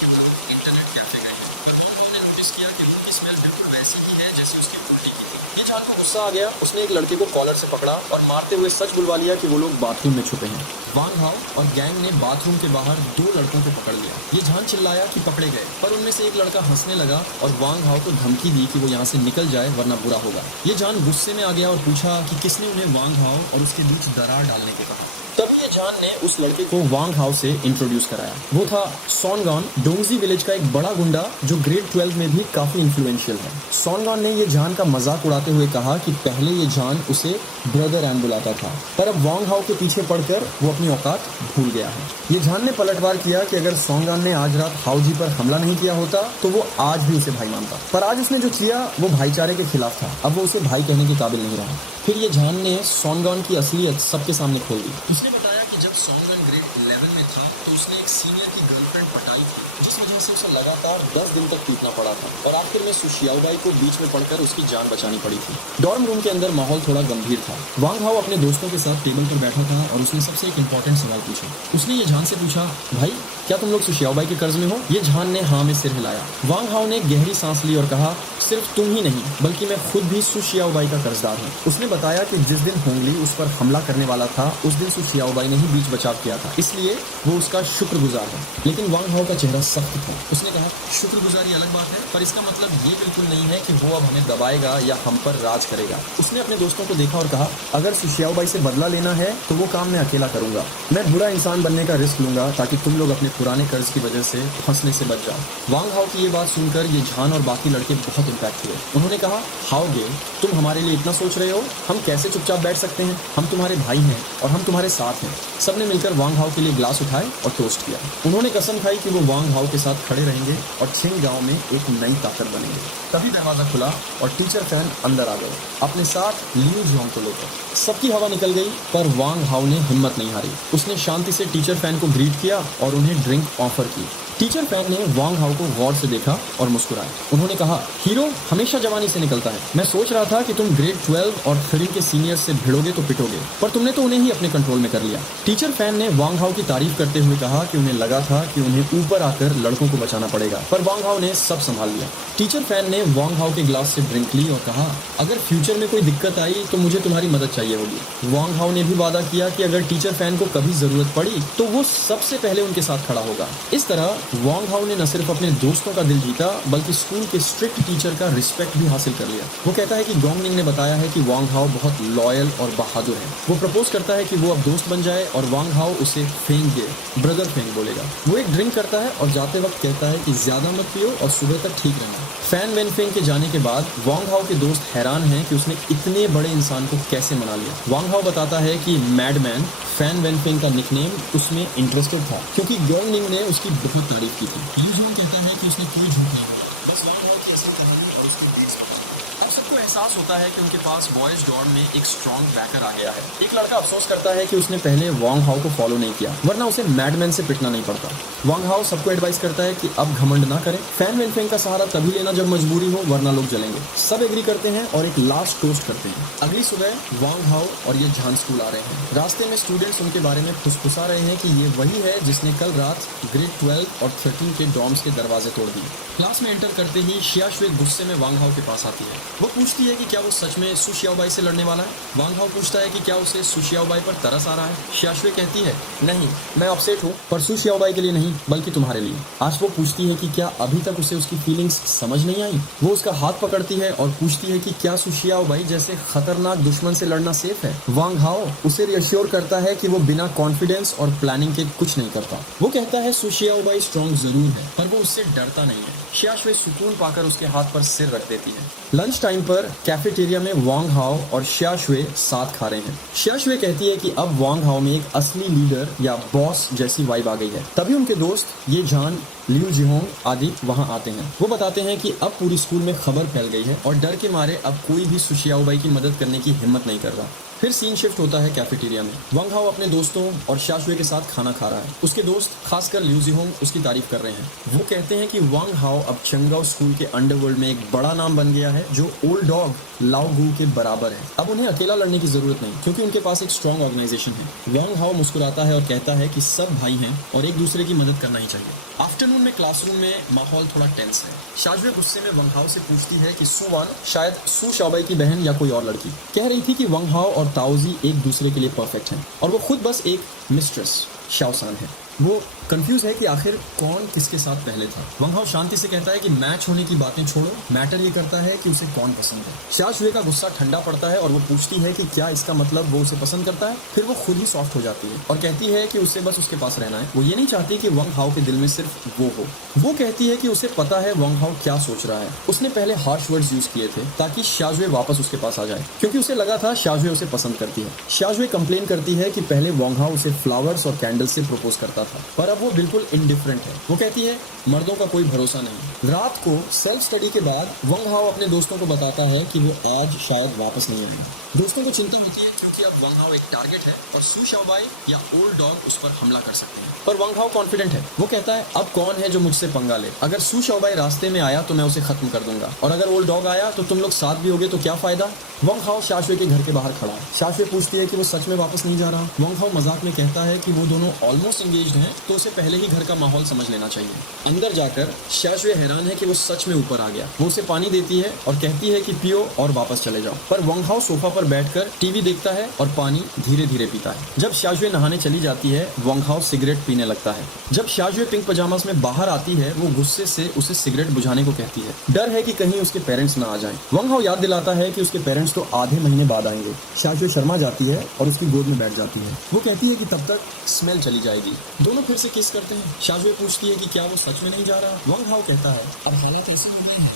के बगल इंटरनेट कैफे गए थे। उन्होंने नोटिस किया कि रूम की स्मेल बिल्कुल वैसी ही है जैसे उसकी उल्टी की थी। ये जान को गुस्सा आ गया। उसने एक लड़के को कॉलर से पकड़ा और मारते हुए सच बुलवा लिया कि वो लोग बाथरूम में छुपे हैं। वांग हाओ और गैंग ने बाथरूम के बाहर दो लड़कों को पकड़ लिया। ये जान चिल्लाया कि पकड़े गए, पर उनमें से एक लड़का हंसने लगा और वांग हाओ को धमकी दी कि वो यहाँ से निकल जाए वरना बुरा होगा। ये जान गुस्से में आ गया और पूछा कि किसने उन्हें वांग हाओ और उसके बीच दरार डालने को कहा। तभी ये जान ने उस लड़के को वांग हाओ से इंट्रोड्यूस कराया। वो था सॉनगॉन, डोंगजी विलेज का एक बड़ा गुंडा जो ग्रेड 12 में भी काफी इन्फ्लुएंशियल है। सॉनगॉन ने ये जान का मजाक उड़ाते हुए कहा कि पहले ये जान उसे ब्रदर एन बुलाता था, पर अब वांग हाओ के पीछे पड़कर वो अपनी औकात भूल गया है। ये जान ने पलटवार किया कि अगर सॉनगॉन ने आज रात हाओ जी पर हमला नहीं किया होता तो वो आज भी उसे भाई मानता, पर आज उसने जो किया वो भाईचारे के खिलाफ था। अब वो उसे भाई कहने के काबिल नहीं रहा। फिर ये जान ने सॉनगॉन की असलियत सबके सामने खोल दी। उसने बताया कि जब सॉनगॉन ग्रेड 11 में था तो उसने एक सीनियर की गर्लफ्रेंड पटाई थी, जिस वजह से उसे लगातार 10 दिन तक पीटना पड़ा था और आखिर में सुशियाओबाई को बीच में पड़कर उसकी जान बचानी पड़ी थी। डॉर्म रूम के अंदर माहौल थोड़ा गंभीर था। वांग हाओ अपने दोस्तों के साथ टेबल पर बैठा था और उसने सबसे एक इम्पोर्टेंट सवाल पूछा। उसने ये जान से पूछा, भाई क्या तुम लोग सुशियाओबाई के कर्ज में हो? ये जान ने हाँ में सिर हिलाया। वांग हाओ ने गहरी सांस ली और कहा, सिर्फ तुम ही नहीं बल्कि मैं खुद भी सुशियाओबाई का कर्जदार हूँ। उसने बताया कि जिस दिन होंगली उस पर हमला करने वाला था उस दिन सुशियाओबाई ने ही बीच बचाव किया था, इसलिए वो उसका शुक्रगुजार है। लेकिन वांग हाओ का चेहरा सख्त था। उसने कहा, शुक्रगुजारी अलग बात है, पर इसका मतलब ये बिल्कुल नहीं है कि वो अब हमें दबाएगा या हम पर राज करेगा। उसने अपने दोस्तों को देखा और कहा, अगर सुशियाओबाई से बदला लेना है तो वो काम मैं अकेला करूंगा। मैं बुरा इंसान बनने का रिस्क लूंगा ताकि तुम लोग अपने पुराने कर्ज की वजह से फंसने से बच जाओ। वांग हाओ की ये बात सुनकर ये झान और बाकी लड़के बहुत इम्पैक्ट हुए। उन्होंने कहा, हाओ गे, तुम हमारे लिए इतना सोच रहे हो, हम कैसे चुपचाप बैठ सकते हैं? हम तुम्हारे भाई हैं और हम तुम्हारे साथ हैं। सबने मिलकर वांग हाओ के लिए ग्लास उठाए और टोस्ट किया। उन्होंने कसम खाई कि वो वांग हाओ के साथ खड़े रहेंगे और छिंग गांव में एक नई ताकत बनेंगे। तभी दरवाजा खुला और टीचर फैन अंदर आ गए, अपने साथ लियू जोंग को लेकर। सबकी हवा निकल गई, पर वांग हाओ ने हिम्मत नहीं हारी। उसने शांति से टीचर फैन को ग्रीट किया और उन्हें ड्रिंक ऑफर की। टीचर फैन ने वांग हाओ को गौर से देखा और मुस्कुराया। उन्होंने कहा, हीरो हमेशा जवानी से निकलता है। मैं सोच रहा था कि तुम ग्रेड 12 और 3 के सीनियर से भिड़ोगे तो पिटोगे, पर तुमने तो उन्हें ही अपने कंट्रोल में कर लिया। टीचर फैन ने वांग हाओ की तारीफ करते हुए कहा कि उन्हें लगा था कि उन्हें ऊपर आकर लड़कों को बचाना पड़ेगा, पर वांग हाओ ने सब संभाल लिया। टीचर फैन ने वांग हाओ के ग्लास से ड्रिंक ली और कहा, अगर फ्यूचर में कोई दिक्कत आई तो मुझे तुम्हारी मदद चाहिए होगी। वांग हाओ ने भी वादा किया कि अगर टीचर फैन को कभी जरूरत पड़ी तो वो सबसे पहले उनके साथ खड़ा होगा। इस तरह वांग हाओ ने न सिर्फ अपने दोस्तों का दिल जीता बल्कि स्कूल के स्ट्रिक्ट टीचर का रिस्पेक्ट भी हासिल कर लिया। वो कहता है कि गोंगनिंग ने बताया है कि वांग हाओ बहुत लॉयल और बहादुर है। वो प्रपोज करता है कि वो अब दोस्त बन जाए और वांग हाओ उसे फेंग दे, ब्रदर फेंग बोलेगा। वो एक ड्रिंक करता है और जाते वक्त कहता है कि ज्यादा मत पियो और सुबह तक ठीक रहना। फैन वेनफेंग के जाने के बाद वांग हाओ के दोस्त हैरान हैं कि उसने इतने बड़े इंसान को कैसे मना लिया। वांग हाओ बताता है कि मैडमैन फैन वेनफेंग का निकनेम उसमें इंटरेस्टेड था क्योंकि गोंगनिंग ने उसकी बहुत तारीफ की थी। लियू जोंग कहता है कि उसने कोई झूठ नहीं बोला, बस वांग हाओ की असल कहानी और उसकी बीट्स बताई। अब सबको एहसास होता है कि उनके पास बॉयज डॉर्म में एक स्ट्रॉन्ग बैकर आ गया है। एक लड़का अफसोस करता है कि उसने पहले वांग हाओ को फॉलो नहीं किया, वरना उसे मैडमैन से पिटना नहीं पड़ता। वांग हाओ सबको एडवाइस करता है कि अब घमंड ना करें, फैन वेनफेंग का सहारा तभी लेना जब मजबूरी हो, वरना लोग जलेंगे। सब एग्री करते हैं और एक लास्ट टोस्ट करते हैं। अगली सुबह वांग हाओ और ये झान स्कूल आ रहे हैं। रास्ते में स्टूडेंट्स उनके बारे में फुसफुसा रहे हैं कि ये वही है जिसने कल रात ग्रेड 12 और 13 के डॉर्म्स के दरवाजे तोड़ दिए। क्लास में एंटर करते ही शिया शुए गुस्से में वांग हाओ के पास आती है। वो पूछती है कि क्या वो सच में सू शियाओबाई से लड़ने वाला है। वांग हाओ पूछता है कि क्या उसे सू शियाओबाई पर तरस आ रहा है। xiaxue कहती है, नहीं, मैं अपसेट हूँ, पर सू शियाओबाई के लिए नहीं, बल्कि तुम्हारे लिए। आज वो पूछती है कि क्या अभी तक उसे उसकी फीलिंग्स समझ नहीं आई। वो उसका हाथ पकड़ती है और पूछती है कि क्या सू शियाओबाई जैसे खतरनाक दुश्मन से लड़ना सेफ है। वांग हाओ उसे रिअश्योर करता है कि वो बिना कॉन्फिडेंस और प्लानिंग के कुछ नहीं करता। वो कहता है सू शियाओबाई स्ट्रॉन्ग जरूर है, पर वो उससे डरता नहीं है। xiaxue सुकून पाकर उसके हाथ पर सिर रख देती है। लंच टाइम पर कैफेटेरिया में वांग हाओ और xiaxue साथ खा रहे हैं। xiaxue कहती है कि अब वांग हाओ में एक असली लीडर या बॉस जैसी वाइब आ गई है। तभी उनके दोस्त ये जान, लिू जिहोंग आदि वहां आते हैं। वो बताते हैं कि अब पूरी स्कूल में खबर फैल गई है और डर के मारे अब कोई भी सू शियाओबाई की मदद करने की हिम्मत नहीं कर रहा। फिर सीन शिफ्ट होता है कैफेटेरिया में। वांग हाओ अपने दोस्तों और xiaxue के साथ खाना खा रहा है। उसके दोस्त खासकर लिू जिहोंग उसकी तारीफ कर रहे हैं। वो कहते हैं कि वांग हाओ अब चंगाओ स्कूल के अंडरवर्ल्ड में एक बड़ा नाम बन गया है जो ओल्ड डॉग लाओ गू के बराबर है। अब उन्हें अकेला लड़ने की जरूरत नहीं, क्योंकि उनके पास एक स्ट्रॉन्ग ऑर्गेनाइजेशन है। वांग हाओ मुस्कुराता है और कहता है कि सब भाई हैं और एक दूसरे की मदद करना ही चाहिए। आफ्टरनून में क्लासरूम में माहौल थोड़ा टेंस है। xiaxue गुस्से में वांग हाओ से पूछती है कि सू वान शायद सू शियाओबाई की बहन या कोई और लड़की। कह रही थी कि वांग हाओ और ताओजी एक दूसरे के लिए परफेक्ट हैं और वो खुद बस एक मिस्ट्रेस शाओसान है। वो कंफ्यूज है कि आखिर कौन किसके साथ पहले था। वांग हाओ शांति से कहता है कि मैच होने की बातें छोड़ो, मैटर ये करता है कि उसे कौन पसंद है। xiaxue का गुस्सा ठंडा पड़ता है और वो पूछती है कि क्या इसका मतलब वो उसे पसंद करता है। फिर वो खुद ही सॉफ्ट हो जाती है और कहती है कि उसे बस उसके पास रहना है। वो ये नहीं चाहती कि वांग हाओ के दिल में सिर्फ वो हो। वो कहती है कि उसे पता है वांग हाओ क्या सोच रहा है। उसने पहले हार्श वर्ड्स यूज किए थे ताकि xiaxue वापस उसके पास आ जाए, क्योंकि उसे लगा था xiaxue उसे पसंद करती है। xiaxue कंप्लेन करती है कि पहले वांग हाओ उसे फ्लावर्स और कैंडल से प्रपोज करता था, पर अब वो बिल्कुल इंडिफरेंट है। वो कहती है मर्दों का कोई भरोसा नहीं। रात को सेल्फ स्टडी के बाद वांग हाओ अपने दोस्तों को बताता है कि वो आज शायद वापस नहीं आएंगे। दोस्तों को चिंता होती है क्योंकि अब वांग हाओ एक टारगेट है और सू शियाओबाई या ओल्ड डॉग उस पर हमला कर सकते हैं। पर वांग हाओ कॉन्फिडेंट है। वो कहता है अब कौन है जो मुझसे पंगा ले। अगर सू शियाओबाई रास्ते में आया तो मैं उसे खत्म कर दूंगा, और अगर ओल्ड डॉग आया तो तुम लोग साथ भी होगे तो क्या फायदा। वांग हाओ xiaxue के घर के बाहर खड़ा है। xiaxue पूछती है कि वो सच में वापस नहीं जा रहा। वांग हाओ मजाक में कहता है कि वो दोनों ऑलमोस्ट एंगेज्ड हैं, तो उसे पहले ही घर का माहौल समझ लेना चाहिए। अंदर जाकर xiaxue हैरान है कि वो सच में ऊपर आ गया। वो उसे पानी देती है और कहती है कि पियो और वापस चले जाओ। पर वांग हाओ सोफा पर बैठकर टीवी देखता है और पानी धीरे धीरे पीता है। जब xiaxue नहाने चली जाती है, वांग हाओ सिगरेट पीने लगता है। जब xiaxue पिंक पजामास में बाहर आती है, वो गुस्से से उसे सिगरेट बुझाने को कहती है। डर है कि कहीं उसके पेरेंट्स ना आ जाएं। वांग हाओ याद दिलाता है कि उसके पेरेंट्स तो आधे महीने बाद आएंगे। xiaxue शर्मा जाती है और उसकी गोद में बैठ जाती है। वो कहती है कि तब तक स्मेल चली जाएगी। दोनों फिर से किस करते हैं। xiaxue पूछती है कि क्या वो सच में नहीं जा रहा। वांग हाओ कहता है अब हालत ऐसी नहीं है।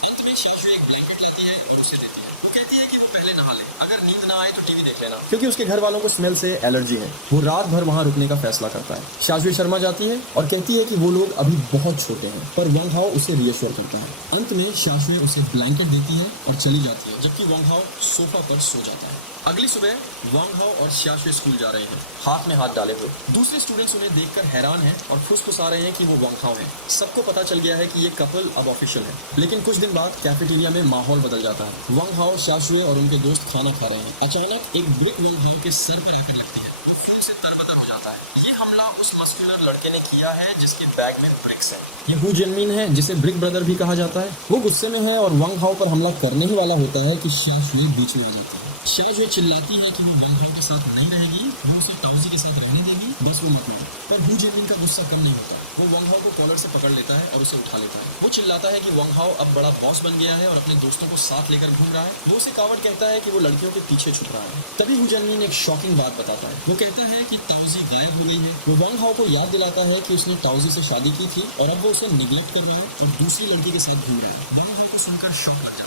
अंत में xiaxue एक ब्लैंकेट लेती है और उसे देती है। वो कहती है कि वो पहले नहा ले, अगर नींद ना आए तो टीवी देख लेना, क्योंकि उसके घर वालों को स्मेल से एलर्जी है। वो रात भर वहाँ रुकने का फैसला करता है। xiaxue शर्मा जाती है और कहती है कि वो लोग अभी बहुत छोटे हैं, पर वांग हाओ उसे रियश्योर करता है। अंत में xiaxue उसे ब्लैंकेट देती है और चली जाती है, जबकि वांग हाओ सोफा पर सो जाता है। अगली सुबह वांग हाओ और xiaxue स्कूल जा रहे हैं, हाथ में हाथ डाले हुए। दूसरे स्टूडेंट्स उन्हें देखकर हैरान हैं और फुसफुसा रहे हैं कि वो वांग हाओ हैं। सबको पता चल गया है कि ये कपल अब ऑफिशियल है। लेकिन कुछ दिन बाद कैफेटेरिया में माहौल बदल जाता है। वांग हाओ, xiaxue और उनके दोस्त खाना खा रहे हैं। अचानक एक ब्रिक वांग हाओ के सर पर आकर लगती है तो फूल से तरबतर हो जाता है। ये हमला उस मस्कुलर लड़के ने किया है जिसके बैग में ब्रिक्स है। ये हू जिनमिन है, जिसे ब्रिक ब्रदर भी कहा जाता है। वो गुस्से में है और वांग हाओ पर हमला करने ही वाला होता है कि xiaxue बीच में आ जाता है। xiaxue चिल्लाती है कि वो वांग हाओ के साथ नहीं रहेगी, वो उसे ताओजी के साथ रहने देगी, बस वो मत मानो। पर हू जिनमिन का गुस्सा कम नहीं होता। वो वांग हाओ को कॉलर से पकड़ लेता है और उसे उठा लेता है। वो चिल्लाता है कि वांग हाओ अब बड़ा बॉस बन गया है और अपने दोस्तों को साथ लेकर घूम रहा है। वो उसे कावड़ कहता है कि वो लड़कियों के पीछे छुप रहा है। तभी हू जिनमिन एक शॉकिंग बात बताता है। वो कहता है कि ताओजी गायब हो गई है। वो वांग हाओ को याद दिलाता है कि उसने ताओजी से शादी की थी और अब वो उसे निगलेक्ट कर रहा है और दूसरी लड़की के साथ घूम रहा है। वांग हाओ को सुनकर शॉक लग जाता है।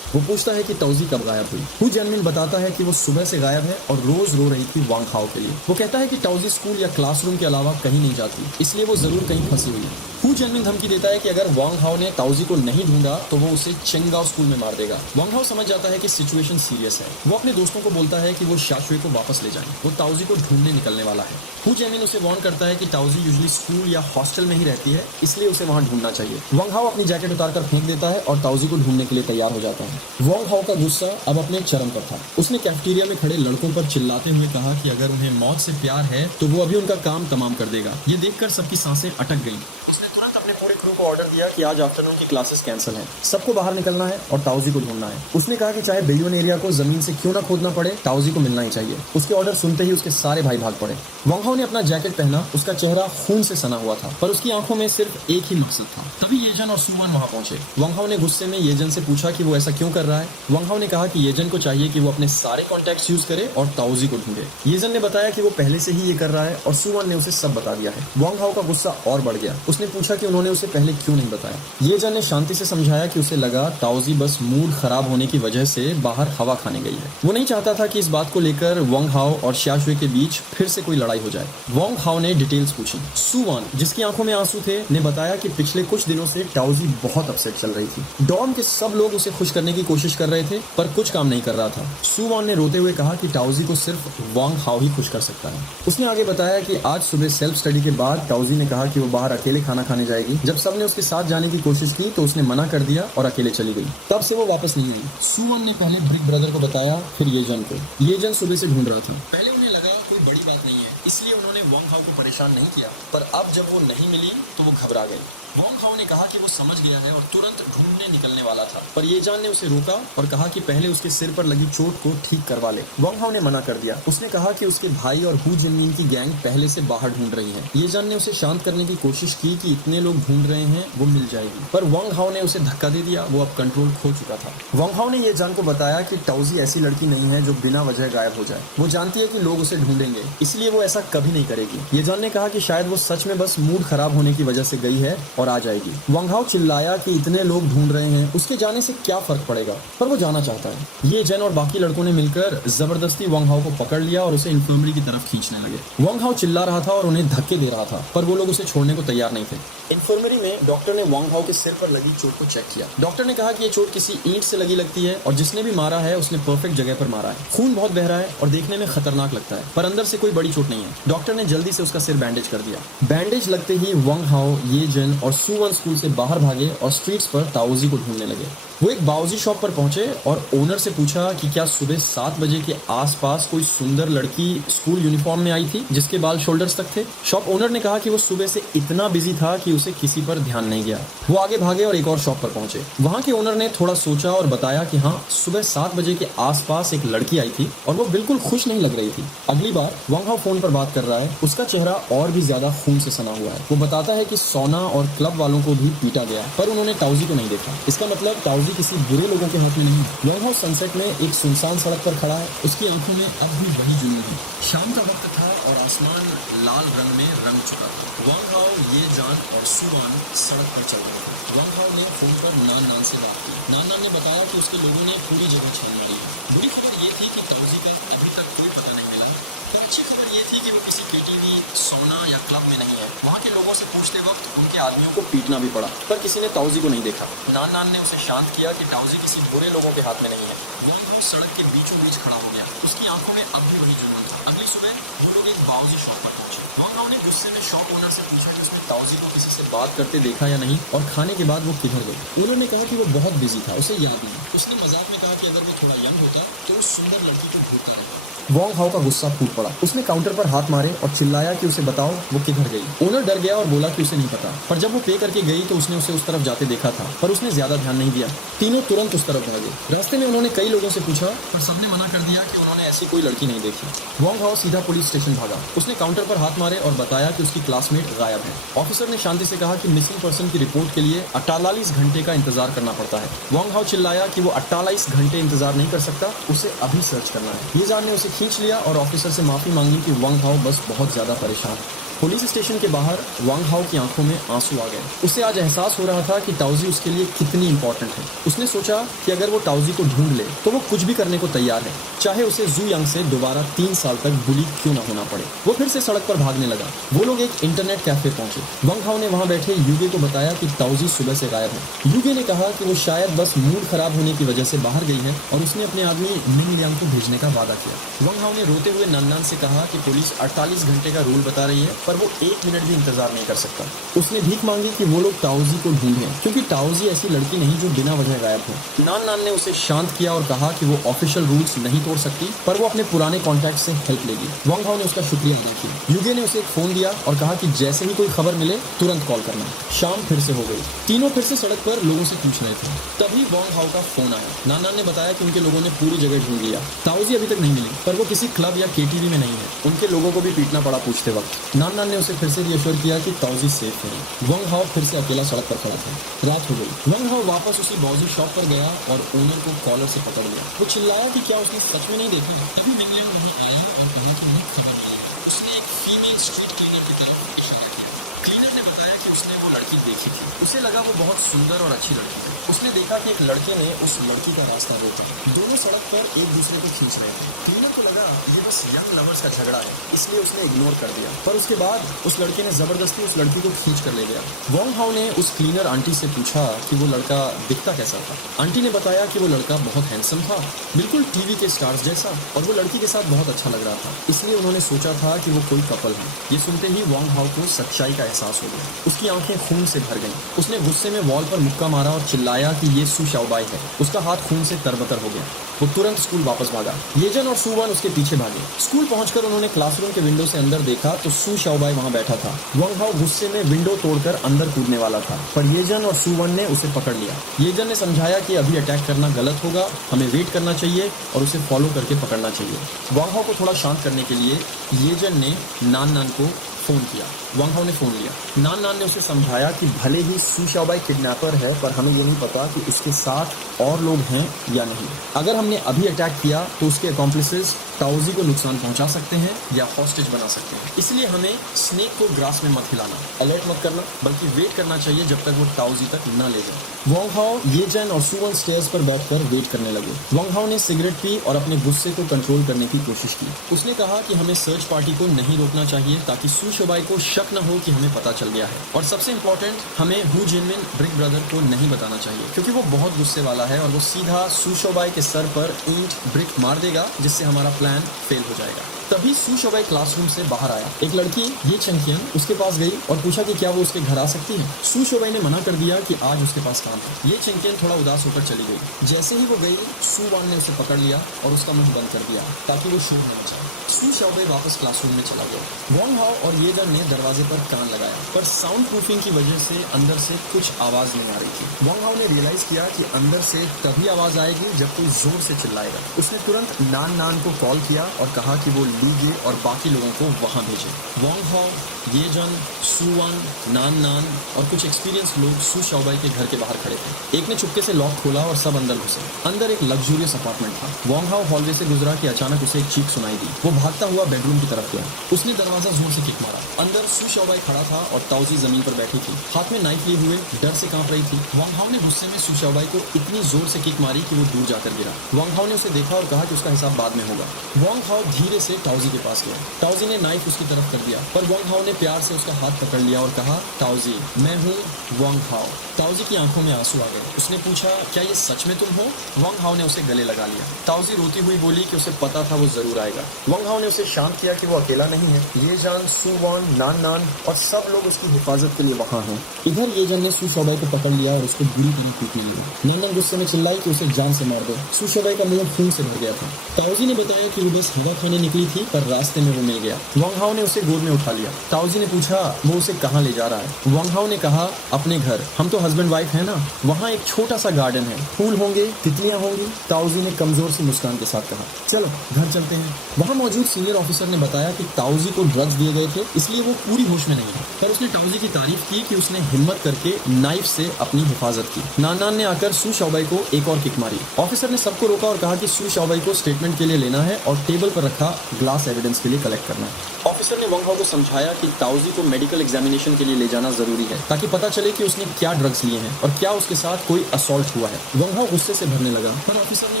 वो पूछता है कि ताओजी कब गायब हुई। हू जिनमिन बताता है कि वो सुबह से गायब है और रोज रो रही थी वांग हाओ के लिए। वो कहता है कि ताओजी स्कूल या क्लासरूम के अलावा कहीं नहीं जाती, इसलिए वो जरूर कहीं फंसी हुई है। हू जिनमिन धमकी देता है कि अगर वांग हाओ ने ताओजी को नहीं ढूंढा तो वो उसे चेंगाओ स्कूल में मार देगा। वांग हाओ समझ जाता है कि सिचुएशन सीरियस है। वो अपने दोस्तों को बोलता है कि वो xiaxue को वापस ले जाएं। वो ताओजी को ढूंढने निकलने वाला है। हू जिनमिन उसे वार्न करता है कि ताओजी यूजुअली स्कूल या हॉस्टल में ही रहती है, इसलिए उसे वहां ढूंढना चाहिए। वांग हाओ अपनी जैकेट उतारकर फेंक देता है और ताओजी को ढूंढने के लिए तैयार हो जाता है। वांग हाओ का गुस्सा अब अपने चरम पर था। उसने कैफेटेरिया में खड़े लड़कों पर चिल्लाते हुए कहा कि अगर उन्हें मौत से प्यार है तो वो अभी उनका काम तमाम कर देगा। ये देखकर सबकी सांसें अटक गईं। उसने तुरंत अपने पूरे क्रू को ऑर्डर दिया कि आज आफ्टरनून की क्लासेस कैंसिल हैं, सबको बाहर निकलना है और ताऊजी को ढूंढना है। उसने कहा कि चाहे बेयोन एरिया को जमीन से क्यों ना खोदना पड़े, ताऊजी को मिलना ही चाहिए। उसके ऑर्डर सुनते ही उसके सारे भाई भाग पड़े। वांग हाओ ने अपना जैकेट पहना, उसका चेहरा खून से सना हुआ था, पर उसकी आंखों में सिर्फ एक ही मकसद था। तभी येजन और सुवन वहां पहुंचे। वांग हाओ ने गुस्से में येजन से पूछा कि वो ऐसा क्यों कर रहा है। वांग हाओ ने कहा कि येजन को चाहिए कि वो अपने सारे कॉन्टैक्ट्स यूज करे और ताऊजी को ढूंढे। येजन ने बताया कि वो पहले से ही ये कर रहा है और सुवन ने उसे सब बता दिया है। वांग हाओ का गुस्सा और बढ़ गया। उसने पूछा कि उन्होंने उसे पहले क्यों नहीं बताया। येजन ने शांति से समझाया कि उसे लगा ताऊजी बस मूड खराब होने की वजह से बाहर हवा खाने गई है। वो नहीं चाहता था कि इस बात को लेकर वांग हाओ और शाशुए के बीच फिर से कोई लड़ाई हो जाए। वांग हाओ ने डिटेल्स पूछी। सुवन, जिसकी आंखों में आंसू थे, ने बताया कि पिछले कुछ दिनों से ताऊजी बहुत अपसेट चल रही थी। डॉर्म के सब लोग उसे खुश करने की कोशिश कर रहे थे, पर कुछ काम नहीं कर रहा था। सुवन ने रोते हुए कहा कि ताऊजी को सिर्फ वांग हाओ ही खुश कर सकता है। उसने आगे बताया कि आज सुबह सेल्फ स्टडी के बाद ताऊजी ने कहा कि वो बाहर अकेले खाना खाने जाएगी। जब सबने उसके साथ जाने की कोशिश की तो उसने मना कर दिया और अकेले चली गई। तब से वो वापस नहीं आई। सुवन ने पहले ब्रिक ब्रदर को बताया, फिर येजन को। येजन सुबह से ढूंढ रहा था। पहले उन्हें लगा कोई बड़ी बात नहीं है, इसलिए उन्होंने वांग हाओ को परेशान नहीं किया, पर अब जब वो नहीं मिली तो वो घबरा गई। वांग हाओ ने कहा कि वो समझ गया है और तुरंत ढूंढने निकलने वाला था, पर येजन ने उसे रोका और कहा कि पहले उसके सिर पर लगी चोट को ठीक करवा ले। वांग हाओ ने मना कर दिया। उसने कहा कि उसके भाई और हु जिनमिन की गैंग पहले से बाहर ढूंढ रही है। येजन ने उसे शांत करने की कोशिश की कि इतने लोग ढूंढ रहे हैं, वो मिल जाएगी, पर वांग हाओ ने उसे धक्का दे दिया। वो अब कंट्रोल खो चुका था। वांग हाओ ने येजन को बताया कि ताऊजी ऐसी लड़की नहीं है जो बिना वजह गायब हो जाए। वो जानती है कि लोग उसे ढूंढेंगे, इसलिए वो ऐसा कभी नहीं करेगी। येजन ने कहा कि शायद वो सच में बस मूड खराब होने की वजह से गई है और आ जाएगी। वांग हाओ चिल्लाया कि इतने लोग ढूंढ रहे हैं, उसके जाने से क्या फर्क पड़ेगा, पर वो जाना चाहता है। येजन और बाकी लड़कों ने मिलकर जबरदस्ती वांग हाओ को पकड़ लिया और उसे इन्फर्मरी की तरफ खींचने लगे। वांग हाओ चिल्ला रहा था और उन्हें धक्के दे रहा था, पर वो लोग उसे छोड़ने को तैयार नहीं थे। इन्फर्मरी में डॉक्टर ने वांग हाओ के सिर पर लगी चोट को चेक किया। डॉक्टर ने कहा कि ये चोट किसी ईंट से लगी लगती है और जिसने भी मारा है उसने परफेक्ट जगह पर मारा है। खून बहुत बह रहा है और देखने में खतरनाक लगता है, पर अंदर से कोई बड़ी चोट नहीं है। डॉक्टर ने जल्दी से उसका सिर बैंडेज कर दिया। बैंडेज लगते ही वांग हाओ, येजन और सुवन स्कूल से बाहर भागे और स्ट्रीट्स पर ताऊजी को ढूंढने लगे। वो एक बाऊजी शॉप पर पहुंचे और ओनर से पूछा कि क्या सुबह 7 बजे के आसपास कोई सुंदर लड़की स्कूल यूनिफॉर्म में आई थी जिसके बाल शोल्डर्स तक थे। शॉप ओनर ने कहा कि वो सुबह से इतना बिजी था कि उसे किसी पर ध्यान नहीं गया। वो आगे भागे और एक और शॉप पर पहुंचे। वहां के ओनर ने थोड़ा सोचा और बताया कि हाँ, सुबह 7 बजे के आसपास एक लड़की आई थी और वो बिल्कुल खुश नहीं लग रही थी। अगली बार वांग हाओ फोन पर बात कर रहा है, उसका चेहरा और भी ज्यादा खून से सना हुआ है। वो बताता है कि सोना और क्लब वालों को भी पीटा गया, पर उन्होंने ताऊजी को नहीं देखा। इसका मतलब ताऊजी किसी बुरे लोगों के हाथ में नहीं है। वांग हाओ सनसेट में एक सुनसान सड़क पर खड़ा है। उसकी आंखों में अब भी वही जुनून है। शाम का वक्त था और आसमान लाल रंग में रंग चुका था। वांग हाओ, येजन और सुवन सड़क पर चल रहे थे। वांग हाओ ने फोन पर नान से बात की। नान ने बताया कि उसके लोगों ने पूरी जगह छान मारी है। बुरी खबर ये थी कि ताऊजी का अभी तक कोई पता नहीं मिला, पर अच्छी खबर ये थी कि वो किसी केटीवी, सोना या क्लब में नहीं है। वहाँ के लोगों से पूछते वक्त उनके आदमियों को पीटना भी पड़ा, पर किसी ने ताऊजी को नहीं देखा। नान ने उसे शांत किया कि ताऊजी किसी बुरे लोगों के हाथ में नहीं है। वांग हाओ सड़क के बीचों बीच खड़ा हो गया। उसकी आंखों में अब भी वही जुनून था। अगली सुबह वो लोग एक बाऊजी शॉप पर पहुंचे। वांग हाओ ने गुस्से में शॉप ओनर से पूछा कि उसने ताऊजी को किसी से बात करते देखा या नहीं और खाने के बाद वो किधर गई। उन्होंने कहा कि वो बहुत बिजी था, उसे याद नहीं। उसने मजाक में कहा कि अगर वो थोड़ा यंग होता तो उस सुंदर लड़की को ढूंढता रहता। वांग हाओ का गुस्सा फूट पड़ा। उसने काउंटर पर हाथ मारे और चिल्लाया कि उसे बताओ वो किधर गई। ओनर डर गया और बोला कि उसे नहीं पता, पर जब वो पे करके गई तो उसने उसे उस तरफ जाते देखा था, पर उसने ज्यादा ध्यान नहीं दिया। तीनों तुरंत उस तरफ भागे। रास्ते में उन्होंने कई लोगों से पूछा, पर सबने मना कर दिया कि उन्होंने ऐसी कोई लड़की नहीं देखी। वांग हाओ सीधा पुलिस स्टेशन भागा। उसने काउंटर पर हाथ मारे और बताया कि उसकी क्लासमेट गायब है। ऑफिसर ने शांति से कहा कि मिसिंग पर्सन की रिपोर्ट के लिए 48 घंटे का इंतजार करना पड़ता है। वांग हाओ चिल्लाया कि वो 48 घंटे इंतजार नहीं कर सकता, उसे अभी सर्च करना है। येजन ने उसे खींच लिया और ऑफिसर से माफी मांगी कि वांग हाओ बस बहुत ज्यादा परेशान है। पुलिस स्टेशन के बाहर वांग हाओ की आंखों में आंसू आ गए। उसे आज एहसास हो रहा था कि ताऊजी उसके लिए कितनी इंपॉर्टेंट है। उसने सोचा कि अगर वो ताऊजी को ढूंढ ले तो वो कुछ भी करने को तैयार है, चाहे उसे जू यंग से दोबारा 3 साल तक बुली क्यों ना होना पड़े। वो फिर से सड़क पर भागने लगा। वो लोग एक इंटरनेट कैफे पहुंचे। वांग हाओ ने वहां बैठे यूगे को बताया कि ताऊजी सुबह से गायब है। यूगे ने कहा कि वो शायद बस मूड खराब होने की वजह से बाहर गई है और उसने अपने आदमी मिंग लियांग को भेजने का वादा किया। वांग हाओ ने रोते हुए नान से कहा कि पुलिस 48 घंटे का रूल बता रही है पर वो 1 मिनट भी इंतजार नहीं कर सकता। उसने भीख मांगी कि वो लोग ताओजी को ढूंढें, क्योंकि ताओजी ऐसी लड़की नहीं जो बिना वजह गायब हो। नान नान ने उसे शांत किया और कहा कि वो ऑफिशियल रूल्स नहीं तोड़ सकती, पर वो अपने पुराने कॉन्टैक्ट से हेल्प लेगी। वांग हाओ ने उसका शुक्रिया अदा किया। युगे ने उसे एक फोन दिया और कहा कि जैसे ही कोई खबर मिले तुरंत कॉल करना। शाम फिर से हो गई। तीनों फिर से सड़क पर लोगों से पूछ रहे थे। तभी वांग हाओ का फोन आया। नान नान ने बताया कि उनके लोगों ने पूरी जगह ढूंढ लिया, ताओजी अभी तक नहीं मिली, पर वो किसी क्लब या केटीवी में नहीं है। उनके लोगों को भी पीटना पड़ा पूछते वक्त। नान नान ने उसे फिर से रिएश्योर किया कि ताओजी सेफ है। वांग हाओ फिर से अकेला सड़क पर खड़ा था। रात हो गई। वांग हाओ वापस उसी बाउजी शॉप पर गया और ओनर को कॉलर से पकड़ लिया। वो चिल्लाया कि क्या उसने सच में नहीं देखी। तभी मिंगलिन वहीं आया और कहा कि हमें खबर मिली। उसने एक फीमेल स्ट्रीट क्लीनर की तरफ इशारा किया। क्लीनर ने बताया कि उसने वो लड़की देखी थी। उसे लगा वो बहुत सुंदर और अच्छी लड़की थी। उसने देखा कि एक लड़के ने उस लड़की का रास्ता रोका। दोनों सड़क पर एक दूसरे को खींच रहे थे। क्लीनर को लगा ये बस यंग लवर्स का झगड़ा है, इसलिए उसने इग्नोर कर दिया। पर उसके बाद उस लड़के ने जबरदस्ती उस लड़की को खींच कर ले गया। वांग हाओ ने उस क्लीनर आंटी से पूछा कि वो लड़का दिखता कैसा था। आंटी ने बताया कि वो लड़का बहुत हैंडसम था, बिल्कुल टीवी के स्टार्स जैसा, और वो लड़की के साथ बहुत अच्छा लग रहा था, इसलिए उन्होंने सोचा था कि वो कोई कपल है। ये सुनते ही वांग हाओ को सच्चाई का एहसास हो गया। उसकी आंखें खून से भर गईं। उसने गुस्से में वॉल पर मुक्का मारा और चिल्लाया कि ये सू शाओबाई है। उसका हाथ खून से तरबतर हो गया। वो तुरंत स्कूल वापस भागा। येजन और सुवन उसके पीछे भागे। स्कूल पहुंचकर उन्होंने क्लासरूम के विंडो से अंदर देखा तो सू शाओबाई वहां बैठा था। वांग हाओ गुस्से में विंडो तोड़कर अंदर कूदने वाला था, पर येजन और सुवन ने उसे पकड़ लिया। येजन ने समझाया कि अभी अटैक करना गलत होगा, हमें वेट करना चाहिए और उसे फॉलो करके पकड़ना चाहिए। वांग हाओ को थोड़ा शांत करने के लिए येजन ने नान नान को फोन किया। वांग हाओ ने फोन लिया। नान नान ने उसे समझाया कि भले ही सू शाओबाई किडनैपर है, पर हमें ये नहीं पता कि इसके साथ और लोग हैं या नहीं। अगर हमने अभी अटैक किया तो उसके अकॉम्प्लिसेस ताओजी को नुकसान पहुंचा सकते हैं या हॉस्टेज बना सकते हैं। इसलिए हमें स्नेक को ग्रास में मत हिलाना, अलर्ट मत करना, बल्कि वेट करना चाहिए जब तक वो ताओजी तक न ले जाए। वांग हाओ, येजन और सुवन स्टेयर्स पर बैठकर वेट करने लगे। वांग हाओ ने सिगरेट पी और अपने गुस्से को कंट्रोल करने की कोशिश की। उसने कहा कि हमें सर्च पार्टी को नहीं रोकना चाहिए ताकि सू शाओबाई को शक न हो कि हमें पता चल गया है, और सबसे इम्पोर्टेंट, हमें हु जिनमिन ब्रिक ब्रदर को नहीं बताना चाहिए, क्योंकि वो बहुत गुस्से वाला है और वो सीधा सू शाओबाई के सर पर ईंट ब्रिक मार देगा, जिससे हमारा प्लान फेल हो जाएगा। तभी सू शाओबाई क्लासरूम से बाहर आया। एक लड़की ये चंकियन उसके पास गई और पूछा कि क्या वो उसके घर आ सकती है। सू शाओबाई ने मना कर दिया कि आज उसके पास काम है। ये चंकियन थोड़ा उदास होकर चली गई। जैसे ही वो गई, सू वान ने उसे पकड़ लिया और उसका मुंह बंद कर दिया ताकि वो शोर न मचाए। सू शाओबाई वापस क्लासरूम में चला गया। वांग हाओ और येजन ने दरवाजे पर कान लगाया, पर साउंड प्रूफिंग की वजह से अंदर से कुछ आवाज नहीं आ रही थी। वांग हाओ ने रियलाइज किया कि अंदर से तभी आवाज आएगी जब कोई जोर से चिल्लाएगा। उसने तुरंत नान नान को कॉल किया और कहा कि वो लीजे और बाकी लोगों को वहां भेजे। वांग हाओ, येजन, सुवान, नान नान और कुछ एक्सपीरियंस लोग सू शाओबाई के घर के बाहर खड़े थे। एक ने चुपके से लॉक खोला और सब अंदर घुसे। अंदर एक लग्जूरियस अपार्टमेंट था। वांग हाओ हॉलवे से गुजरा कि अचानक उसे एक चीख सुनाई दी। वो भागता हुआ बेडरूम की तरफ गया। उसने दरवाजा जोर से किक मारा। अंदर सू शाओबाई खड़ा था और ताओजी जमीन पर बैठी थी, हाथ में नाइफ लिए हुए, डर से कांप रही थी। वांग हाओ ने गुस्से में सू शाओबाई को इतनी जोर से किक मारी कि वो दूर जाकर गिरा। वांग हाओ ने उसे देखा और कहा कि उसका हिसाब बाद में होगा। वांग हाओ धीरे से ताओजी के पास गया। ताओजी ने नाइफ उसकी तरफ कर दिया, पर वांग हाओ ने प्यार से उसका हाथ पकड़ लिया और कहा, ताओजी, मैं हूँ वांग हाओ। ताओजी की आंखों में आंसू आ गए। उसने पूछा, क्या ये सच में तुम हो? वांग हाओ ने उसे गले लगा लिया। ताओजी रोती हुई बोली कि उसे पता था वो जरूर आएगा। वांग हाओ ने उसे शांत किया कि वो अकेला नहीं है। येजन, सुवान, नान नान और सब लोग उसकी हिफाजत के लिए वहाँ हैं। इधर येजन ने सू शाओबाई को पकड़ लिया और उसको बुरी तरह पीटने लगी। नान नान गुस्से में चिल्लाई कि उसे जान से मार दो। सू शाओबाई का मुंह खून से भर गया था। ताओजी ने बताया कि वो बस हवा खाने निकली थी, पर रास्ते में वो मिल गया। वांग हाओ ने उसे गोद में उठा लिया। ताओजी ने पूछा वो उसे कहाँ ले जा रहा है। वांग हाओ ने कहा, अपने घर, हम तो हस्बैंड वाइफ है ना, वहाँ एक छोटा सा गार्डन है, फूल होंगे, तितलियां होंगी। ताओजी ने कमजोर सी मुस्कान के साथ कहा, चलो घर चलते हैं। वहाँ मौजूद सीनियर ऑफिसर ने बताया कि ताओजी को ड्रग्स दिए गए थे, इसलिए वो पूरी होश में नहीं है, पर उसने ताओजी की तारीफ की कि उसने हिम्मत करके नाइफ से अपनी हिफाजत की। नान नान ने आकर सू शाओबाई को एक और किक मारी। ऑफिसर ने सबको रोका और कहा कि सू शाओबाई को स्टेटमेंट के लिए लेना है और टेबल पर रखा ग्लास एविडेंस के लिए कलेक्ट करना है। ऑफिसर ने वांग हाओ को समझाया कि ताओजी को मेडिकल एग्जामिनेशन के लिए ले जाना जरूरी है, ताकि पता चले कि उसने क्या ड्रग्स लिए हैं और क्या उसके साथ कोई असॉल्ट हुआ है। वांग हाओ गुस्से से भरने लगा, पर ऑफिसर ने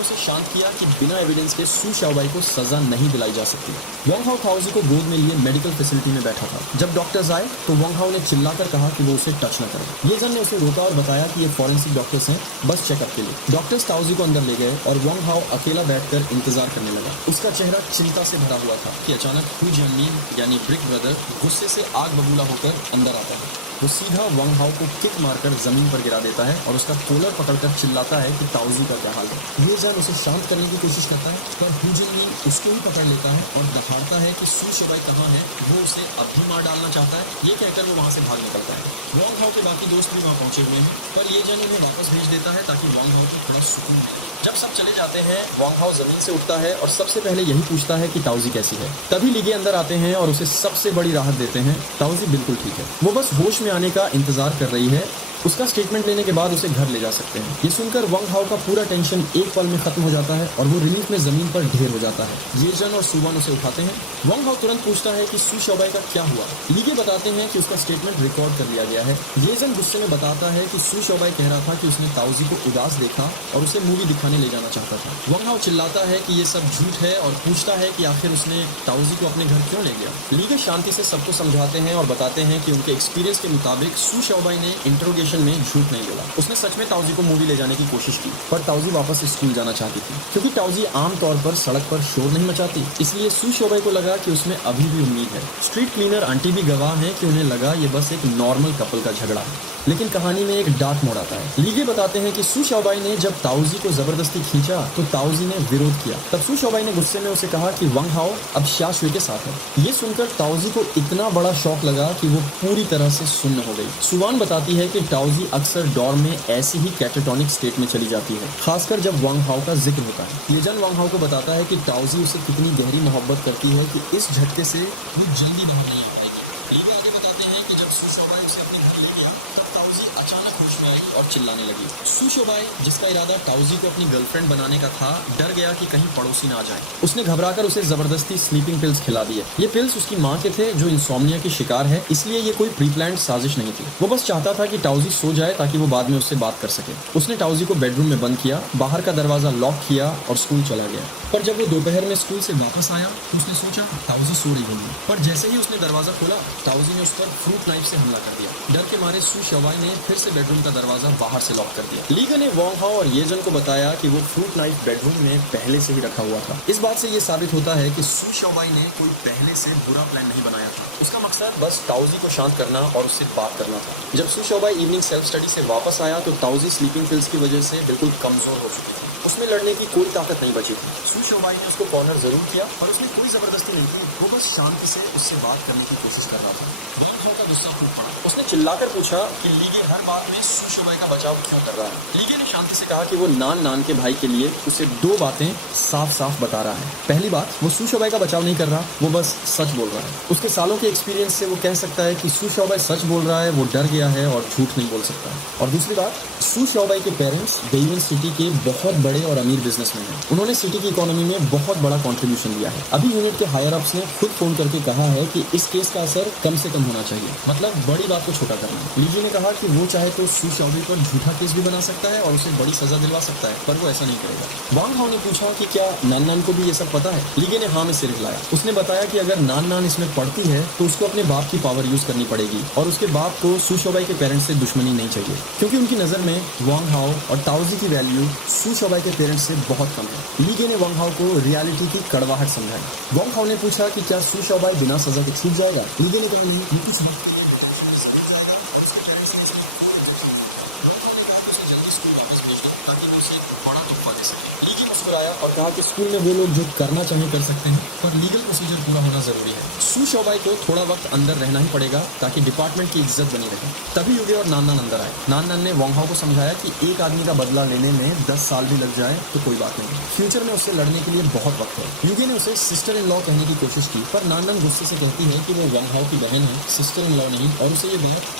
उसे शांत किया कि बिना एविडेंस के सू शाओबाई को सजा नहीं दिलाई जा सकती। वांग हाओ ताओजी को गोद में लिए मेडिकल फैसिलिटी में बैठा था। जब डॉक्टर्स आए तो वांग हाओ ने चिल्लाकर कहा कि वो उसे टच न करे। येजन ने उसे रोका और बताया कि ये फॉरेंसिक डॉक्टर्स हैं, बस चेकअप के लिए। डॉक्टर्स ताओजी को अंदर ले गए और वांग हाओ अकेला बैठकर इंतजार करने लगा। उसका चेहरा चिंता से भरा हुआ था कि अचानक हु जिनमिन यानी ब्रिक ब्रदर गुस्से से आग बबूला होकर अंदर आता है। वो सीधा वांग हाओ को किक मारकर जमीन पर गिरा देता है और उसका कॉलर पकड़कर चिल्लाता है कि ताओजी का क्या हाल है। ये जन उसे शांत करने की कोशिश करता है, पर हु जिनमिन उसको ही पकड़ लेता है और दहाड़ता है कि सू शोबाई कहाँ है, वो उसे अब भी मार डालना चाहता है। ये कहकर वो वहाँ से भाग निकलता है। वांग हाओ के बाकी दोस्त भी वहाँ पहुंचे हुए हैं, पर ये जन उन्हें वापस भेज देता है ताकि वांग हाओ को थोड़ा सुकून मिले। जब सब चले जाते हैं, वांग हाओ जमीन से उठता है और सबसे पहले यही पूछता है कि ताओजी कैसी है। तभी लीगे अंदर आते हैं और उसे सबसे बड़ी राहत देते हैं। ताओजी बिल्कुल ठीक है, वो बस होश में आने का इंतजार कर रही है। उसका स्टेटमेंट लेने के बाद उसे घर ले जा सकते हैं। ये सुनकर वांग हाओ का पूरा टेंशन एक पल में खत्म हो जाता है और वो रिलीफ में जमीन पर ढेर हो जाता है। ये जन और सुवान उसे उठाते हैं। वांग हाओ तुरंत पूछता है कि सू शोबाई का क्या हुआ। लीगे बताते हैं कि उसका स्टेटमेंट रिकॉर्ड कर लिया गया है। ये जन गुस्से में बताता है कि सू शोबाई कह रहा था कि उसने ताओजी को उदास देखा और उसे मूवी दिखाने ले जाना चाहता था। वांग हाओ चिल्लाता है कि ये सब झूठ है और पूछता है कि आखिर उसने ताओजी को अपने घर क्यों ले गया। लीगे शांति से सबको समझाते हैं और बताते हैं कि उनके एक्सपीरियंस के मुताबिक सू शोबाई ने इंट्रोगेशन में झूठ नहीं बोला। उसने सच में ताओजी को मूवी ले जाने की कोशिश की, पर ताओजी वापस स्कूल जाना चाहती थी। क्योंकि ताओजी आमतौर पर सड़क पर शोर नहीं मचाती, इसलिए सू शोबाई को लगा कि उसमें अभी भी उम्मीद है। स्ट्रीट क्लीनर आंटी भी गवाह हैं कि उन्हें लगा ये बस एक नॉर्मल कपल का झगड़ा है। लेकिन कहानी में एक डार्क मोड़ आता है। लीगे बताते हैं कि सू शोबाई ने जब ताओजी को जबरदस्ती खींचा तो ताओजी ने विरोध किया। तब सू शोबाई ने गुस्से में उसे कहा कि वांग हाओ अब शा शुई के साथ है। ये सुनकर ताओजी को इतना बड़ा शॉक लगा कि वो पूरी तरह से सुन्न हो गई। सुवान बताती है कि ताओजी अक्सर डॉर्म में ऐसी ही कैटाटोनिक स्टेट में चली जाती है, खासकर जब वांग हाओ का जिक्र होता है। ये जन वांग हाओ को बताता है कि ताओजी उसे कितनी गहरी मोहब्बत करती है कि इस झटके से वो जल्दी बाहर नहीं आ पाएगी। लीगे आगे बताते हैं कि जब सू शोबाई उसे अपने घर ले गया तब ताओजी अचानक होश में आई और चिल्लाने लगी। सू शोबाई, जिसका इरादा ताओजी को अपनी गर्लफ्रेंड बनाने का था, डर गया कि कहीं पड़ोसी ना आ जाए। उसने घबराकर उसे जबरदस्ती स्लीपिंग पिल्स खिला दिए। ये पिल्स उसकी माँ के थे जो इंसोम्निया की शिकार है, इसलिए ये कोई प्री प्लान्ड साजिश नहीं थी। वो बस चाहता था कि ताओजी सो जाए ताकि वो बाद में उससे बात कर सके। उसने ताओजी को बेडरूम में बंद किया, बाहर का दरवाजा लॉक किया और स्कूल चला गया। पर जब वो दोपहर में स्कूल से वापस आया तो उसने सोचा ताओजी सो रही होगी, पर जैसे ही उसने दरवाजा खोला ताओजी ने उस पर फ्रूट नाइफ से हमला कर दिया। डर के मारे सू शोबाई ने फिर से बेडरूम का दरवाजा बाहर से लॉक कर दिया। लीगे ने वांग हाओ और ये जन को बताया कि वो फ्रूट नाइफ बेडरूम में पहले से ही रखा हुआ था। इस बात से ये साबित होता है कि सू शोबाई ने कोई पहले से बुरा प्लान नहीं बनाया था। उसका मकसद बस ताओजी को शांत करना और उससे बात करना था। जब सू शोबाई इवनिंग सेल्फ स्टडी से वापस आया तो ताओजी स्लीपिंग पिल्स की वजह से बिल्कुल कमजोर हो चुकी थी। उसमें लड़ने की कोई ताकत नहीं बची थी। सू शोबाई ने उसको कॉर्नर जरूर किया, पर उसने कोई जबरदस्ती नहीं की। वो बस शांति से उससे बात करने की कोशिश कर रहा था। वांग हाओ का गुस्सा फूट पड़ा। उसने चिल्लाकर पूछा कि लीगे हर बात में सू शोबाई का बचाव क्यों कर रहा है। लीगे ने शांति से कहा कि वो नान के भाई के लिए उसे दो बातें साफ साफ बता रहा है। पहली बात, वो सू शोबाई का बचाव नहीं कर रहा, वो बस सच बोल रहा है। उसके सालों के एक्सपीरियंस से वो कह सकता है कि सू शोबाई सच बोल रहा है, वो डर गया है और झूठ नहीं बोल सकता। और दूसरी बात, सू शोबाई के पेरेंट्स बेइवन सिटी के बहुत बड़े और अमीर बिजनेसमैन हैं। उन्होंने सिटी की इकोनॉमी में बहुत बड़ा कंट्रीब्यूशन दिया है। अभी यूनिट के हायर अप्स ने खुद फोन करके कहा है कि इस केस का असर कम से कम होना चाहिए, मतलब बड़ी बात को छोटा करना। लीजी ने कहा कि वो चाहे तो सू शोबाई पर झूठा केस भी बना सकता है और उसे बड़ी सजा दिलवा सकता है, पर वो ऐसा नहीं करेगा। वांग हाओ ने पूछा कि क्या नान को भी ये सब पता है। लीगे ने हाँ में सिर हिलाया। उसने बताया कि अगर नान इसमें पड़ती है तो उसको अपने बाप की पावर यूज करनी पड़ेगी और उसके बाप को सू शोबाई के पेरेंट्स से दुश्मनी नहीं चाहिए, क्योंकि उनकी नजर में वांग हाओ और ताओजी की वैल्यू सू शोबाई के पेरेंट्स से बहुत कम है। लीगे ने वांग हाओ को रियलिटी की कड़वाहट समझाई। वांग हाओ ने पूछा कि क्या सू शोबाई बिना सजा के छूट जाएगा। लीगे ने कहा नहीं, ये कुछ वक्त के लिए डिटेंशन में समझ जाएगा और उसके पेरेंट्स से इसमें कोई ऑब्जेक्शन नहीं है। वांग हाओ ने कहा कि उसे जल्दी स्कूल वापस भेज दो ताकि वो उसे बड़ा तोहफा दे सके। लीगे मुस्कुराया और कहा कि स्कूल में वो लोग जो करना चाहें कर सकते हैं, पर लीगल प्रोसीजर पूरा होना जरूरी है। सू शोबाई को थोड़ा वक्त अंदर रहना ही पड़ेगा ताकि डिपार्टमेंट की इज्जत बनी रहे। तभी युगे और नान अंदर आए। नान ने वांग हाओ को समझाया कि एक आदमी का बदला लेने में 10 साल भी लग जाए तो कोई बात नहीं, फ्यूचर में उससे लड़ने के लिए बहुत वक्त है। युगे ने उसे सिस्टर इन लॉ कहने की कोशिश की, पर नान गुस्से से कहती है कि वो वांग हाओ की बहन है, सिस्टर इन लॉ नहीं, और उसे ये बेहद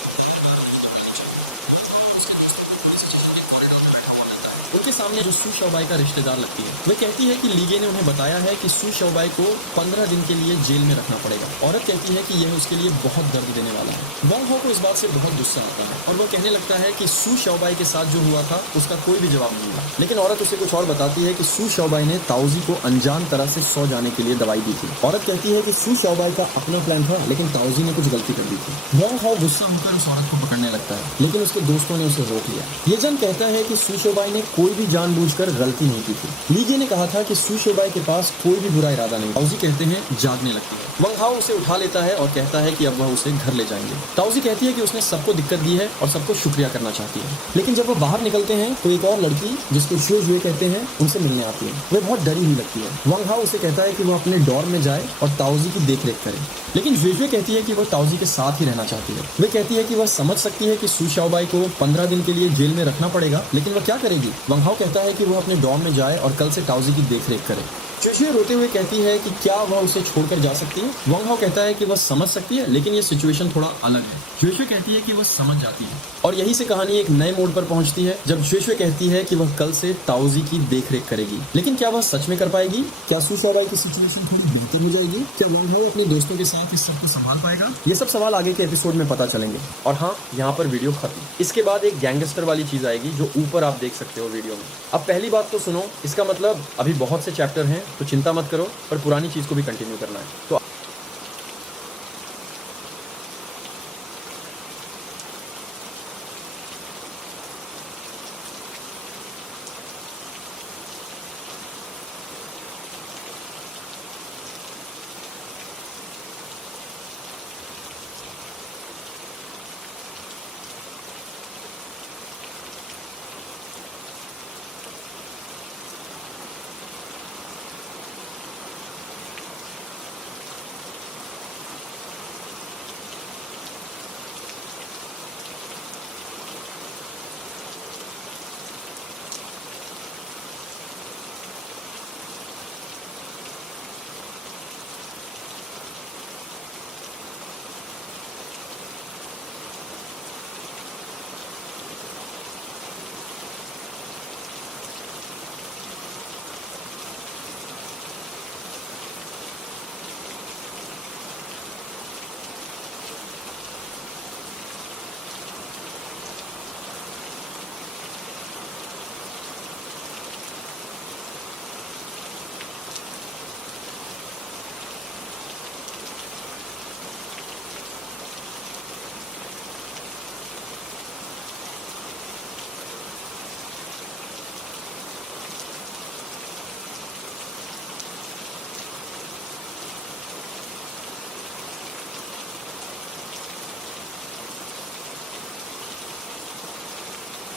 उनके सामने जो सू शोबाई का रिश्तेदार लगती है। वह कहती है कि लीगे ने उन्हें बताया है कि सू शोबाई को 15 दिन के लिए जेल में रखना पड़ेगा। औरत कहती है कि यह उसके लिए बहुत दर्द देने वाला है। वांग हाओ को इस बात से बहुत गुस्सा आता है और वह कहने लगता है कि सू शोबाई के साथ जो हुआ था उसका कोई भी जवाब नहीं हुआ। लेकिन औरत उसे कुछ और बताती है कि सू शोबाई ने ताओजी को अनजान तरह से सो जाने के लिए दवाई दी थी। औरत कहती है कि सू शोबाई का अपना प्लान था, लेकिन ताओजी ने कुछ गलती कर दी थी। वांग हाओ गुस्सा होकर उस औरत को पकड़ने लगता है, लेकिन उसके दोस्तों ने उसे रोक लिया। ये जन कहता है कि सू शोबाई ने कोई भी जानबूझकर गलती नहीं की थी। लीगे ने कहा था कि सू शिबाई के पास कोई भी बुरा इरादा नहीं। ताओजी कहते हैं जागने लगती है। वंग हाओ उसे उठा लेता है और कहता है कि अब वह उसे घर ले जाएंगे। ताओजी कहती है कि उसने सबको दिक्कत दी है और सबको शुक्रिया करना चाहती है। लेकिन जब वो बाहर निकलते हैं तो एक और लड़की, जिसको शुए जुए कहते हैं, उनसे मिलने आती है। वह बहुत डरी हुई लगती है। वंग हाओ उसे कहता है कि वो अपने डॉर्म में जाए और ताओजी की देखरेख करे। लेकिन जुए कहती है कि वह ताओजी के साथ ही रहना चाहती है। वह कहती है कि वह समझ सकती है कि सू शाओबाई को 15 दिन के लिए जेल में रखना पड़ेगा, लेकिन वह क्या करेगी। वंग हाओ कहता है कि वह अपने डॉर्म में जाए और कल से ताओजी की देखरेख करे। जुए रोते हुए कहती है कि क्या वह उसे छोड़कर जा सकती है। वंग हाओ कहता है कि वह समझ सकती है, लेकिन यह सिचुएशन थोड़ा अलग है। जुए कहती है कि वह समझ जाती है और यहीं से कहानी एक नए मोड़ पर पहुंचती है, जब जुए कहती है कि वह कल से ताओजी की देखरेख करेगी। लेकिन क्या वह सच में कर पाएगी? क्या सू शाओबाई की सिचुएशन थोड़ी बेहतर हो जाएगी? क्या वंग हाओ अपने दोस्तों के साथ इस सब को संभाल पाएगा? ये सब सवाल आगे के एपिसोड में पता चलेंगे। और हाँ, यहाँ पर वीडियो खत्म। इसके बाद एक गैंगस्टर वाली चीज आएगी जो ऊपर आप देख सकते हो वीडियो में। अब पहली बात तो सुनो, इसका मतलब अभी बहुत से चैप्टर हैं, तो चिंता मत करो, पर पुरानी चीज को भी कंटिन्यू करना है। तो